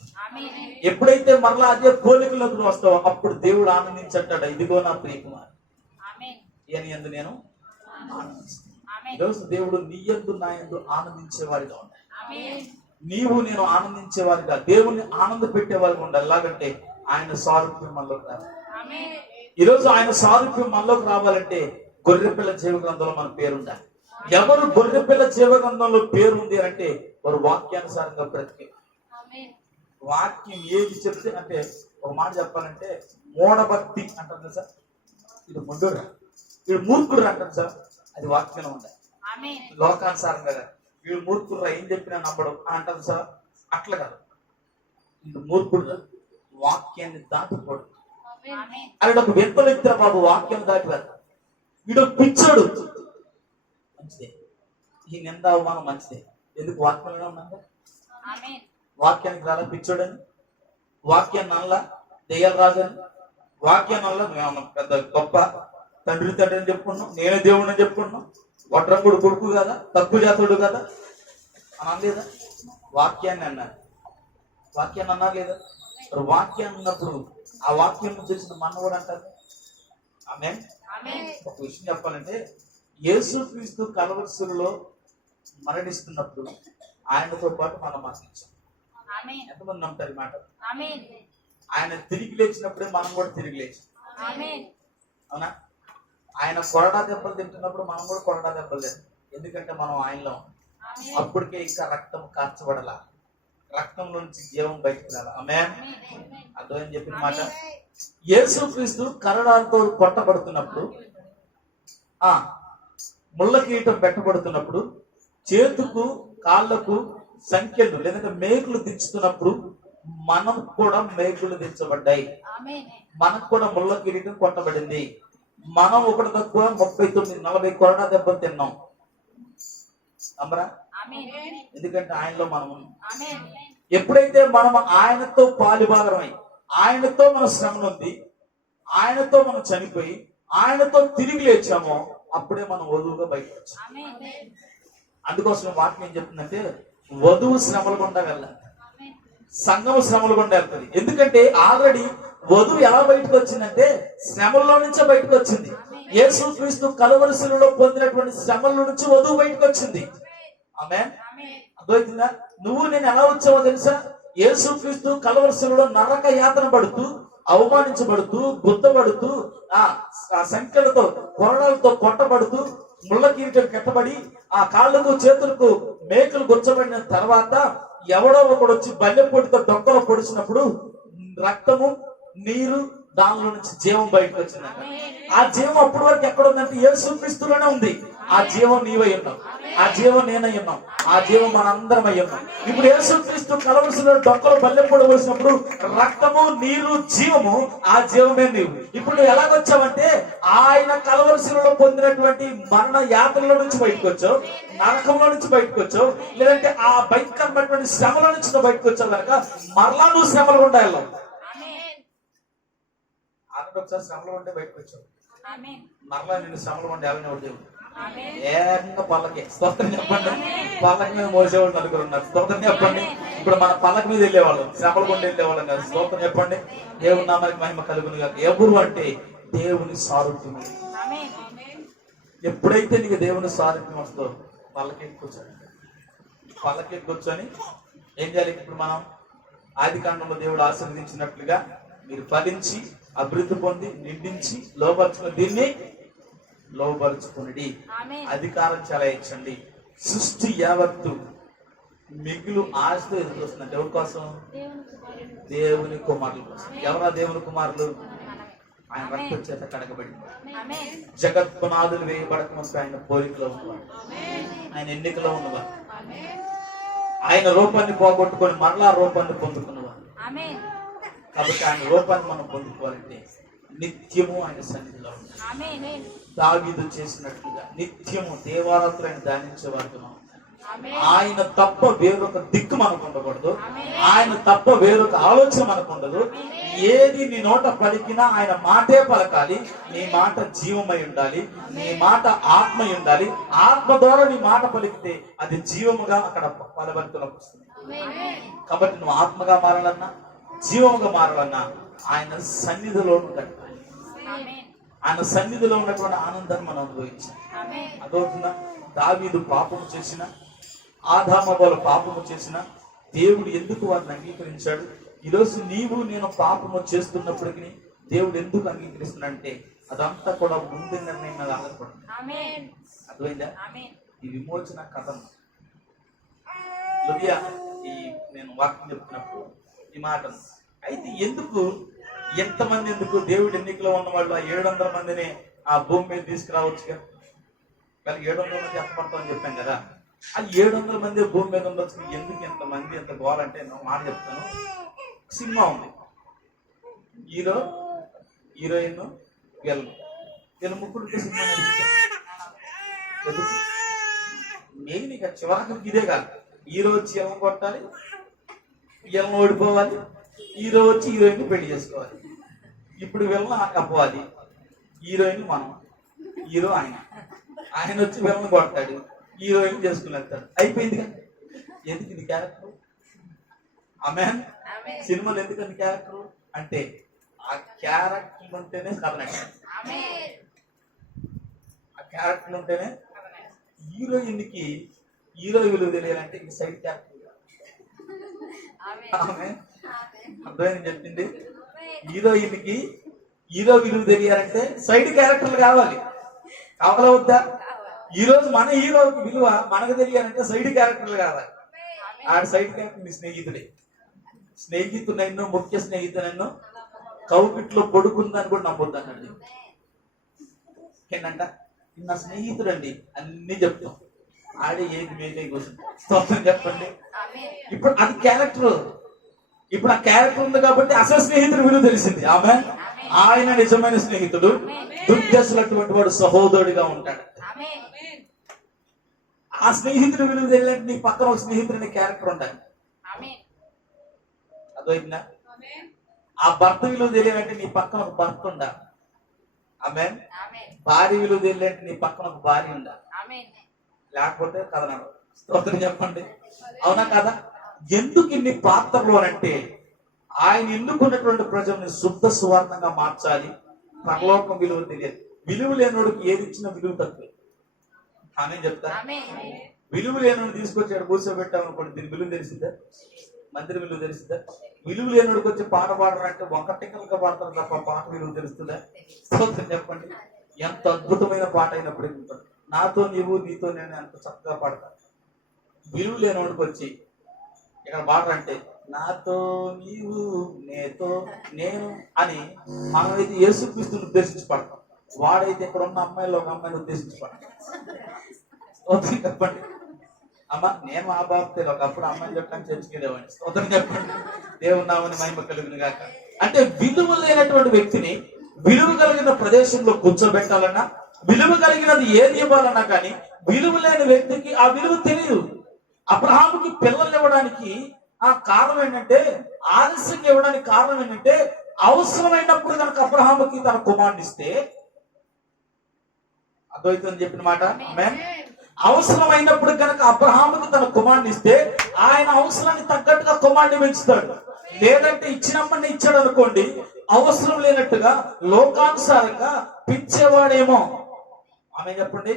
ఎప్పుడైతే మరలా అదే పోలికలోకి వస్తావో అప్పుడు దేవుడు ఆనందించంటాడు, ఇదిగో నా ప్రియకుమార్ అని యందు నేను ఆనందిస్తాను. ఈరోజు దేవుడు నీ యందు నా యందు ఆనందించేవాడిగా ఉండాలి. నీవు నేను ఆనందించేవాడిగా, దేవుణ్ణి ఆనంద పెట్టేవాడిగా ఉండాలి. ఎలాగంటే ఆయన సారూప్యం మనలోకి రావాలి. ఈరోజు ఆయన సారూప్యం మనలోకి రావాలంటే గొర్రెపిల్ల జీవ గ్రంథంలో మన పేరు ఉండాలి. ఎవరు గొర్రెపిల్ల జీవ గ్రంథంలో పేరు ఉంది అంటే వారు వాక్యానుసారంగా బ్రతికే. వాక్యం ఏది చెప్తే అంటే ఒక మాట చెప్పాలంటే మూఢభక్తి అంటారు సార్, ఇది ముందురా, వీడు మూర్ఖుడు అంటారు సార్, అది వాక్యం ఉండాలి. లోకానుసారంగా వీడు మూర్ఖుడు ఏం చెప్పినా నమ్మడం అంటారు సార్, అట్లా కాదు. వీడు మూర్ఖుడు వాక్యాన్ని దాటిపోడు. అక్కడ ఒక వింతలు ఇద్దరు బాబు వాక్యం దాటి వెళ్తారు. వీడు పిచ్చోడు, మంచిదే. ఈ నింద అవమానం మంచిదే. ఎందుకు వాక్యంలో ఉన్నాక వాక్యానికి రాలా పిచ్చోడని, వాక్యాన్ని నల్లా దెయ్యాలు రాజని, వాక్యాన్ని వల్ల మేము పెద్ద గొప్ప తండ్రి అని చెప్పుకున్నాం, నేనే దేవుడిని అని చెప్పుకున్నాం, వడ్రంగుడు కొడుకు కదా, తక్కువ జాతుడు కదా అని అనలేదా? వాక్యాన్ని అన్నారు. వాక్యాన్ని అన్నారు లేదా? వాక్యాన్ని అన్నప్పుడు ఆ వాక్యం చేసిన మన కూడా అంటారు. ఆమేన్. ఒక విషయం చెప్పాలంటే యేసుక్రీస్తు కలవరిశిలువలో మరణిస్తున్నప్పుడు ఆయనతో పాటు మనం మరణించాం. ఎంతమంది నమ్ముతారు ఈ మాట? ఆయన తిరిగి లేచినప్పుడే మనం కూడా తిరిగి లేచాం. అవునా? ఆయన కొరడా దెబ్బలు తింటున్నప్పుడు మనం కూడా కొరడా దెబ్బలు తింటాం. ఎందుకంటే మనం ఆయనలో అప్పటికే ఇంకా రక్తం కార్చబడాల, రక్తం నుంచి జీవం బయటకు రాల. ఆమేన్. అర్థం చెప్పిన మాట. యేసుక్రీస్తు కరడాలతో కొట్టబడుతున్నప్పుడు, ముళ్ళ కిరీటం పెట్టబడుతున్నప్పుడు, చేతుకు కాళ్లకు సంఖ్యలు లేదంటే మేకులు దించుతున్నప్పుడు మనం కూడా మేకులు దించబడ్డాయి. మనకు కూడా ముళ్ళ కిరీటం కొట్టబడింది. మనం ఒకటి తక్కువ 39-40 కొరడా దెబ్బలు తిన్నాం. అమ్మరా? ఎందుకంటే ఆయనలో మనం ఉన్నాం. ఎప్పుడైతే మనం ఆయనతో పాలుభాగమై, ఆయనతో మన శ్రమ ఉంది, ఆయనతో మనం చనిపోయి ఆయనతో తిరిగి లేచామో అప్పుడే మనం వధువుగా బయటకు వచ్చాం. అందుకోసం వాక్యం ఏం చెప్తుందంటే వధువు శ్రమలు గుండా వెళ్ళాలి, సంఘము శ్రమలు గుండా వెళ్తుంది. ఎందుకంటే ఆల్రెడీ వధువు ఎలా బయటకు వచ్చిందంటే శ్రమల్లో నుంచే బయటకు వచ్చింది. యేసుక్రీస్తు కలవరిశిలువలో పొందినటువంటి శ్రమల నుంచి వధువు బయటకు వచ్చింది. ఆమేన్. అర్థమవుతుందా? నువ్వు నేను ఎలా వచ్చావో తెలుసా? యేసుక్రీస్తు కలవరిశిలువలో నరక యాతన పడుతూ అవమానించబడుతూ గుద్దబడుతూ ఆ సంఖ్యలతో కొరడాలతో కొట్టబడుతూ ముళ్ళ కిరీటం కట్టబడి ఆ కాళ్ళకు చేతులకు మేకులు గుచ్చబడిన తర్వాత ఎవడో ఒకడు వచ్చి బల్లెం పొడితో డొక్కలో పొడిచినప్పుడు రక్తము నీరు దానిలో నుంచి జీవం బయటకు వచ్చిందంట. ఆ జీవం అప్పటి వరకు ఎక్కడ ఉందంటే యేసుక్రీస్తులోనే ఉంది. ఆ జీవం నీవై ఉన్నావు, ఆ జీవం నేనై ఉన్నాం, ఆ జీవం మనందరం అయి ఉన్నాం. ఇప్పుడు యేసుక్రీస్తు కలవలసిన డొక్కలో బల్లెం పొడి వచ్చినప్పుడు రక్తము నీరు జీవము, ఆ జీవమే నీవు. ఇప్పుడు నువ్వు ఎలాగొచ్చావంటే ఆయన కలవలసిలో పొందినటువంటి మరణ యాత్రలో నుంచి బయటకు వచ్చావు, నరకంలో నుంచి బయటకు వచ్చావు, లేదంటే ఆ భయంకరమైనటువంటి శ్రమల నుంచి నువ్వు బయటకు వచ్చావు కనుక మరలా నువ్వు శ్రమలు గుండా వెళ్ళావు. ఒకసారి శ్రమలు ఉంటే బయటకు వచ్చావు, మరలా నిన్ను శ్రమలు ఉంటే వెళ్ళని దేవుడు ఏకంగా పల్లకి స్తోత్రం చెప్పండి. పల్లకి మీద మోసేవాళ్ళు నలుగురు ఉన్నారు. స్తోత్రం చెప్పండి. ఇప్పుడు మన పల్లకి మీద వెళ్ళేవాళ్ళు శ్రమలు కొండ వెళ్ళేవాళ్ళం కాదు. స్తోత్రం చెప్పండి. దేవుని నామానికి మహిమ కలుగును గాక. ఎవరు అంటే దేవుని సారూప్యం. ఎప్పుడైతే నీకు దేవుని సారూప్యం వస్తుందో పల్లకి కూర్చొని ఏం చేయాలి? ఇప్పుడు మనం ఆది కాండంలో దేవుడు ఆశీర్వదించినట్లుగా మీరు ఫలించి అభివృద్ధి పొంది నిండించి లోపరుచుకుని దీన్ని లోపరుచుకుని అధికారం చెలాయించండి. సృష్టి యావత్తు మిగులు ఆశతో ఎదురుస్తుందంటే ఎవరి కోసం? దేవుని కుమారుల కోసం. ఎవరా దేవుని కుమారులు? ఆయన రక్తం చేత కడగబడింది. జగత్ పునాదులు వేయబడక ముందు ఆయన పోలికలో ఉన్నవాడు, ఆయన ఎన్నికలో ఉన్నవాడు, ఆయన రూపాన్ని పోగొట్టుకొని మరలా రూపాన్ని పొందుకున్నవాడు. కాబట్టి ఆయన రూపాన్ని మనం పొందుకోవాలంటే నిత్యము ఆయన సన్నిధిలో ఉండాలి. దావీదు చేసినట్లుగా నిత్యము దేవాలయాలు ఆయన ధ్యానించే వారికి ఆయన తప్ప వేరొక దిక్కు మనకు ఉండకూడదు, ఆయన తప్ప వేరొక ఆలోచన మనకు ఉండదు. ఏది నీ నోట పలికినా ఆయన మాటే పలకాలి. నీ మాట జీవమై ఉండాలి, నీ మాట ఆత్మై ఉండాలి. ఆత్మ ద్వారా నీ మాట పలికితే అది జీవముగా అక్కడ ఫలభరితలోకి వస్తుంది. కాబట్టి నువ్వు ఆత్మగా మారాలన్నా జీవముగా మారాలన్నా ఆయన సన్నిధిలో గడపాలి. ఆయన సన్నిధిలో ఉన్నటువంటి ఆనందాన్ని మనం అనుభవించాలి. అదవుతుందా? దావీదు పాపము చేసిన, ఆదామవ్వలు పాపము చేసిన దేవుడు ఎందుకు వారిని అంగీకరించాడు? ఈరోజు నీవు నేను పాపము చేస్తున్నప్పటికీ దేవుడు ఎందుకు అంగీకరిస్తున్నాడంటే అదంతా కూడా ముందు నిర్ణయం మీద ఆధారపడుతుంది. అర్థమైందా? ఈ విమోచన కథ ఈ నేను వాక్యం చెప్తున్నప్పుడు ఈ మాట అయితే ఎందుకు ఎంతమంది ఎందుకు దేవుడి ఎన్నికలో ఉన్న వాళ్ళు ఆ 700 మందిని ఆ భూమి మీద తీసుకురావచ్చుగా. కానీ 700 మంది ఎత్తపడతామని చెప్పాం కదా, ఆ 700 మంది భూమి మీద ఉండొచ్చు. ఎందుకు ఎంతమంది ఎంత గోలంటే మాట చెప్తాను. సినిమా ఉంది, హీరో హీరోయిన్ వీళ్ళ ముగ్గురు సినిమా మెయిన్ ఇక చివరికి ఇదే కాదు. హీరో వచ్చి వీళ్ళని కొట్టాలి, వీళ్ళని ఓడిపోవాలి, హీరో వచ్చి హీరోయిన్ పెళ్లి చేసుకోవాలి. ఇప్పుడు వీళ్ళని అప్పవాలి, హీరోయిన్ మనం, హీరో ఆయన, ఆయన వచ్చి వీళ్ళని కొడతాడు, హీరోయిన్ చేసుకుని వెళ్తాడు. అయిపోయింది కదా. ఎందుకు ఇది క్యారెక్టర్? ఆమెన్. సినిమాలు ఎందుకని క్యారెక్టర్ అంటే ఆ క్యారెక్టర్ ఉంటేనే కథనట. ఆ క్యారెక్టర్ ఉంటేనే హీరోయిన్కి హీరో విలువ తెలియాలంటే ఈ సైడ్ క్యారెక్టర్. అర్థమైంది చెప్పింది. హీరోయిన్కి హీరో విలువ తెలియాలంటే సైడ్ క్యారెక్టర్లు కావాలి. కావాలవద్దా? ఈ రోజు మన హీరో విలువ మనకు తెలియాలంటే సైడ్ క్యారెక్టర్లు కావాలి. ఆడ సైడ్ క్యారెక్టర్ నీ స్నేహితుడే. స్నేహితుడైనో ముఖ్య స్నేహితుడైనో కౌకిట్లో పడుకుందని కూడా నమ్మొద్దు అన్నాడు. ఏంటంట? నా స్నేహితుడు అండి అన్ని చెప్తాం, ఆడే ఏది మేమే కూర్చుంటాం. చెప్పండి. ఇప్పుడు అది క్యారెక్టర్. ఇప్పుడు ఆ క్యారెక్టర్ ఉంది కాబట్టి అసలు స్నేహితుడు విలువ తెలిసింది. ఆమె ఆయన నిజమైన స్నేహితుడు. దుర్దశలటువంటి వాడు సహోదరుడిగా ఉంటాడు. ఆ స్నేహితుడు విలువ తెలియాలంటే నీ పక్కన ఒక స్నేహితుడి క్యారెక్టర్ ఉండాలి. అదైందా? ఆ భర్త విలువ తెలియాలంటే నీ పక్కన ఒక భర్త ఉండాలి. ఆమె భార్య విలువ తెలియాలంటే నీ పక్కన ఒక భార్య ఉండాలి. లేకపోతే కథనాడు. స్తోత్రం చెప్పండి. అవునా కదా? ఎందుకు ఇన్ని పాత్రలు అంటే ఆయన ఎన్నుకున్నటువంటి ప్రజల్ని శుద్ధ సువార్తంగా మార్చాలి. పరలోకం విలువ తెలియదు. విలువ లేనోడికి ఏది ఇచ్చినా విలువ తక్కువ. ఆమె చెప్తా. విలువ లేనోడు తీసుకొచ్చాడు కూర్చోబెట్టామనుకోండి, దీని విలువ తెలిసిందా? మందిర విలువ తెలుస్తుందా? విలువ లేనుడికి వచ్చి పాట పాడరంటే ఒకటికలుగా పాడతారు తప్ప పాట విలువ తెలుస్తుందా? స్తోత్రం చెప్పండి. ఎంత అద్భుతమైన పాట అయినప్పుడు నాతో నీవు నీతో నేను ఎంత చక్కగా పాడతాను. విలువ లేనివాడికి వచ్చి ఇక్కడ పాడరంటే నాతో నీవు నేతో నేను అని మనమైతే యేసుక్రీస్తుని ఉద్దేశించి పడతాం. వాడైతే ఇక్కడ ఉన్న అమ్మాయిలో ఒక అమ్మాయిని ఉద్దేశించి పడతాం. స్తోత్రం చెప్పండి. అమ్మ నేను ఆ బాబు ఒకప్పుడు అమ్మాయిని చెప్పడానికి చర్చకెళ్ళేవాడిని. స్తోత్రం చెప్పండి. దేవుని నామమున మహిమ కలుగును గాక. అంటే విలువ లేనటువంటి వ్యక్తిని విలువ కలిగిన ప్రదేశంలో కూర్చోబెట్టాలన్నా, విలువ కలిగినది ఏది ఇవ్వాలన్నా కానీ విలువ లేని వ్యక్తికి ఆ విలువ తెలియదు. అబ్రహాముకి పిల్లలు ఇవ్వడానికి ఆ కారణం ఏంటంటే, ఆలస్యంగా ఇవ్వడానికి కారణం ఏంటంటే, అవసరమైనప్పుడు కనుక అబ్రహాముకి తన కుమారుని ఇస్తే, అద్వైతం చెప్పిన మాట ఆమేన్. అవసరమైనప్పుడు కనుక అబ్రహాముకి తన కుమారుని ఇస్తే ఆయన అవసరానికి తగ్గట్టుగా కుమారుని పెంచుతాడు. లేదంటే ఇచ్చినమ్మని ఇచ్చాడు అనుకోండి, అవసరం లేనట్టుగా లోకానుసారంగా పెంచేవాడేమో. ఆమె చెప్పండి.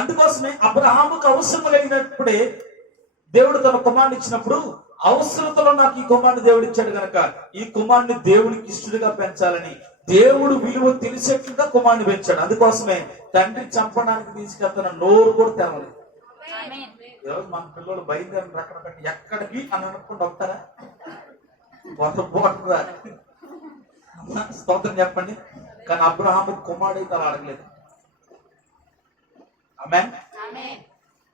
అందుకోసమే అబ్రహాముకు అవసరం కలిగినప్పుడే దేవుడు తన కుమారుని ఇచ్చినప్పుడు, అవసరతలో నాకు ఈ కుమారుని దేవుడు ఇచ్చాడు కనుక ఈ కుమారుని దేవుడికి ఇష్టడుగా పెంచాలని దేవుడు విలువ తెలిసేట్లుగా కుమారుని పెంచాడు. అందుకోసమే తండ్రి చంపడానికి తీసుకెళ్తున్న నోరు కూడా తెరవలేదు. ఈరోజు మన పిల్లలు బయలుదేరిన రకరకాల ఎక్కడికి అని అనుకుంటూ వస్తారా? పోతుందా? స్తోత్రం చెప్పండి. కానీ అబ్రహాము కుమారుడు అయితే అలా అడగలేదు. ఆమేన్.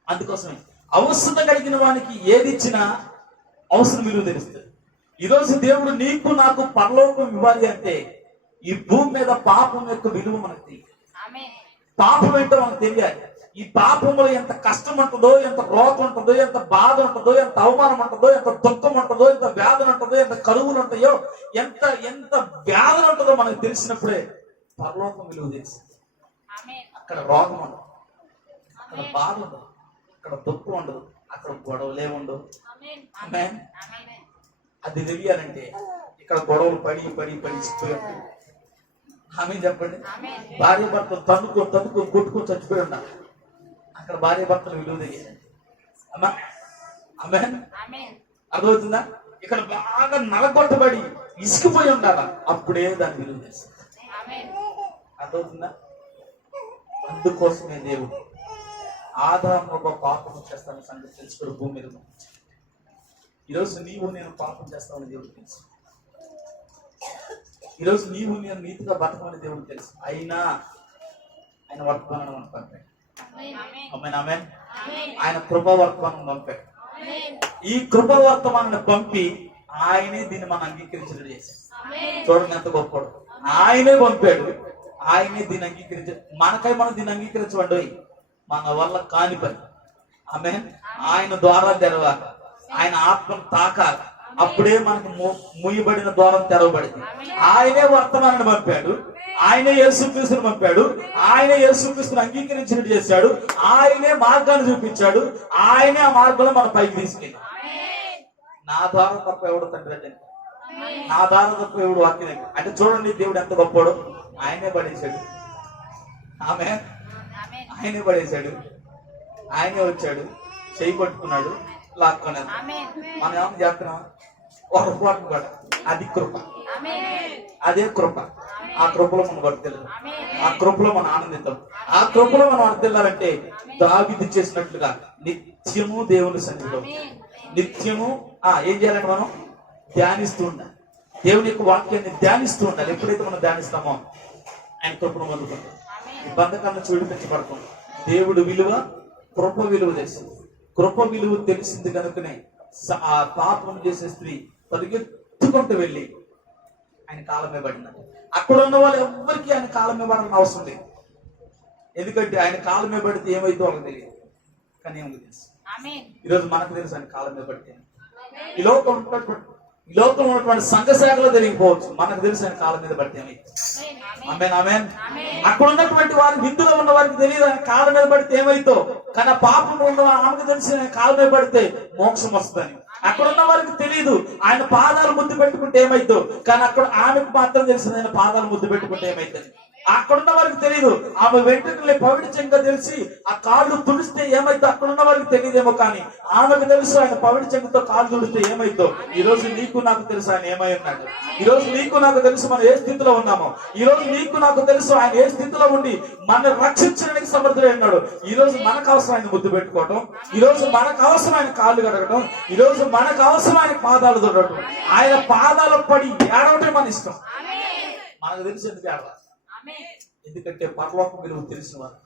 అందుకోసమే అవసరం కలిగిన వానికి ఏది ఇచ్చినా అవసరం విలువ తెలుస్తుంది. ఈరోజు దేవుడు నీకు నాకు పరలోకం ఇవ్వాలి అంటే ఈ భూమి మీద పాపం యొక్క విలువ మనకు తెలియదు. పాపం ఏంటో మనకు తెలియాలి. ఈ పాపంలో ఎంత కష్టం ఉంటుందో, ఎంత రోగం ఉంటుందో, ఎంత బాధ ఉంటుందో, ఎంత అవమానం ఉంటుందో, ఎంత దుఃఖం ఉంటుందో, ఎంత వ్యాధులు ఉంటుందో, ఎంత కరువులు ఉంటాయో, ఎంత ఎంత వ్యాధులు ఉంటుందో మనకు తెలిసినప్పుడే పరలోకం విలువ తెలిసింది. అక్కడ రోగం ఉండదు, అక్కడ బాధ ఉండదు, అక్కడ దుఃఖం ఉండదు, అక్కడ గొడవలే ఉండవు. అది తెలియాలంటే ఇక్కడ గొడవలు పడి పడి పడి చిక్కుపోయి ఆమె చెప్పండి. భార్య భర్తలు తన్నుకొని కొట్టుకొని చచ్చిపోయి ఉండాలి. అక్కడ భార్య భర్తలు విలువ తెలియాలి. అమ్మా ఆమేన్. అర్థమవుతుందా? ఇక్కడ బాగా నలగొట్టబడి ఇసుకుపోయి ఉండాలా, అప్పుడే దాని విలువ తెలుస్తుంది. అర్థమవుతుందా? అందుకోసమే దేవుడు ఆదాము ఒక పాపం చేస్తానని సంగతి తెలుసుకోడు భూమి మీద. ఈరోజు నీవు నేను పాపం చేస్తామని దేవుడు తెలుసు. ఈరోజు నీవు నేను నీతిగా బతకమని దేవుడు తెలుసు. అయినా ఆయన వర్తమానం మనం పంపాడు. ఆమేన్. ఆయన కృపా వర్తమానం పంపాడు. ఈ కృపా వర్తమానాన్ని పంపి ఆయనే దీన్ని మనం అంగీకరించినట్టు చేశాడు. చూడండి ఎంత గొప్పడు. ఆయనే పంపాడు, ఆయనే దీన్ని అంగీకరించాడు. మనకై మనం దీన్ని అంగీకరించండి. మన వల్ల కాని పని. ఆమేన్. ఆయన ద్వారా తెరవాలి, ఆయన ఆత్మను తాకాలి, అప్పుడే మనకు ముయ్యబడిన ద్వారం తెరవబడింది. ఆయనే వర్తమానాన్ని పంపాడు, ఆయనే యేసుక్రీస్తుని పంపాడు, ఆయనే యేసుక్రీస్తుని అంగీకరించినట్టు చేశాడు, ఆయనే మార్గాన్ని చూపించాడు, ఆయనే ఆ మార్గంలో మన పైకి తీసుకెళ్ళి. నా ద్వారా తప్ప ఎవడు తండ్రి అంటే, నా ద్వారా తప్ప ఎవడు వాక్యం అంటే. చూడండి దేవుడు ఎంత గొప్పడు. ఆయనే పడేశాడు. ఆమేన్. ఆయనే పడేశాడు, ఆయనే వచ్చాడు, చేయి పట్టుకున్నాడు, లాక్కున్నాడు. మనం ఏమన్నా చేస్తున్నాం? ఒక పోటు కూడా. అది కృప, అదే కృప. ఆ కృపలో మనం వర్తిల్లాలి, ఆ కృపలో మనం ఆనందిద్దాం. ఆ కృపలో మనం వర్తిల్లాలంటే దావీదు చేసినట్లుగా నిత్యము దేవుని సన్నిధిలో నిత్యము ఏం చేయాలంటే మనం ధ్యానిస్తూ ఉండాలి. దేవుని యొక్క వాక్యాన్ని ధ్యానిస్తూ ఉండాలి. ఎప్పుడైతే మనం ధ్యానిస్తామో ఆయన కృపను పొందుకుంటాం. బంధకాలను విడిపించబడతాం. దేవుడు విలువ, కృప విలువ తెలిసింది. కృప విలువ తెలిసింది కనుకనే ఆ పాపం చేసే స్త్రీ పరిగెత్తుకుంటూ వెళ్ళి ఆయన కాలమే పడినట్టు. అక్కడ ఉన్న వాళ్ళు ఎవ్వరికి ఆయన కాలమే పడాలని అవసరం లేదు. ఎందుకంటే ఆయన కాలమే పడితే ఏమైతే వాళ్ళకి తెలియదు, కానీ ఏమో తెలుసు. ఈరోజు మనకు తెలుసు ఆయన కాలమే పడితే. ఈ లోకం ఉన్నటువంటి సంఘ శాఖలో తెలియకపోవచ్చు, మనకు తెలుసు ఆయన కాలం మీద పడితే ఏమైతే. ఆమేన్. ఆమేన్. అక్కడ ఉన్నటువంటి వారు, హిందువులో ఉన్న వారికి తెలియదు ఆయన కాలం మీద పడితే ఏమైతో, కానీ పాపంలో ఉన్న ఆమెకు తెలిసి ఆయన కాలం మీద పడితే మోక్షం వస్తుందని. అక్కడ ఉన్న వారికి తెలియదు ఆయన పాదాలు ముద్దు పెట్టుకుంటే ఏమైతో, కానీ అక్కడ ఆమెకు మాత్రం తెలిసింది ఆయన పాదాలు ముద్దు పెట్టుకుంటే ఏమైతుంది. అక్కడున్న వారికి తెలియదు. ఆమె వెంట్రుకలే పవిడి చెంగ తెలిసి ఆ కాళ్ళు తుడిస్తే ఏమైతే అక్కడున్న వారికి తెలియదేమో, కానీ ఆమెకు తెలుసు ఆయన పవిడి చెంగతో కాళ్ళు తుడిస్తే ఏమైద్దో. ఈ రోజు నీకు నాకు తెలుసు ఆయన ఏమై ఉన్నాడు. ఈ రోజు నీకు నాకు తెలుసు మనం ఏ స్థితిలో ఉన్నామో. ఈ రోజు నీకు నాకు తెలుసు ఆయన ఏ స్థితిలో ఉండి మన రక్షించడానికి సమర్థుడై ఉన్నాడు. ఈ రోజు మనకు అవసరం ఆయన ముద్దు పెట్టుకోవటం, ఈ రోజు మనకు అవసరం ఆయన కాళ్ళు కడగటం, ఈ రోజు మనకు అవసరం ఆయన పాదాలు దొరకటం, ఆయన పాదాలు పడి ఏడవటే మన ఇష్టం. మనకు తెలుసు ఎందుకు ఏడవాలి. ఎందుకంటే పరలోకం విలువ తెలిసిన వాడు,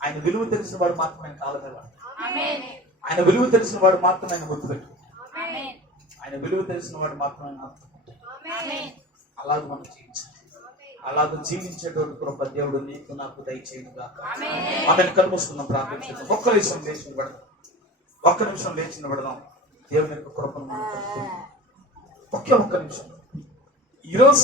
ఆయన విలువ తెలిసిన వాడు మాత్రమే ఆయన కాలగలవాడు. ఆయన విలువ తెలిసిన వాడు మాత్రమే ఆయన గుర్తుపెట్టు, ఆయన విలువ తెలిసిన వాడు మాత్రమే అలాగ మనం జీవించాలి. అలాగ జీవించేటువంటి కృప దేవుడు నీకు నాకు దయచేయనుగా. ఆమె కలుమూసుకున్నాం, ప్రార్థించుకుందాం. ఒక్క నిమిషం లేచి నిలబడదాం, ఒక్క నిమిషం లేచి నిలబడదాం. దేవుని యొక్క కృపను మనం ఒక్క నిమిషం. ఈరోజు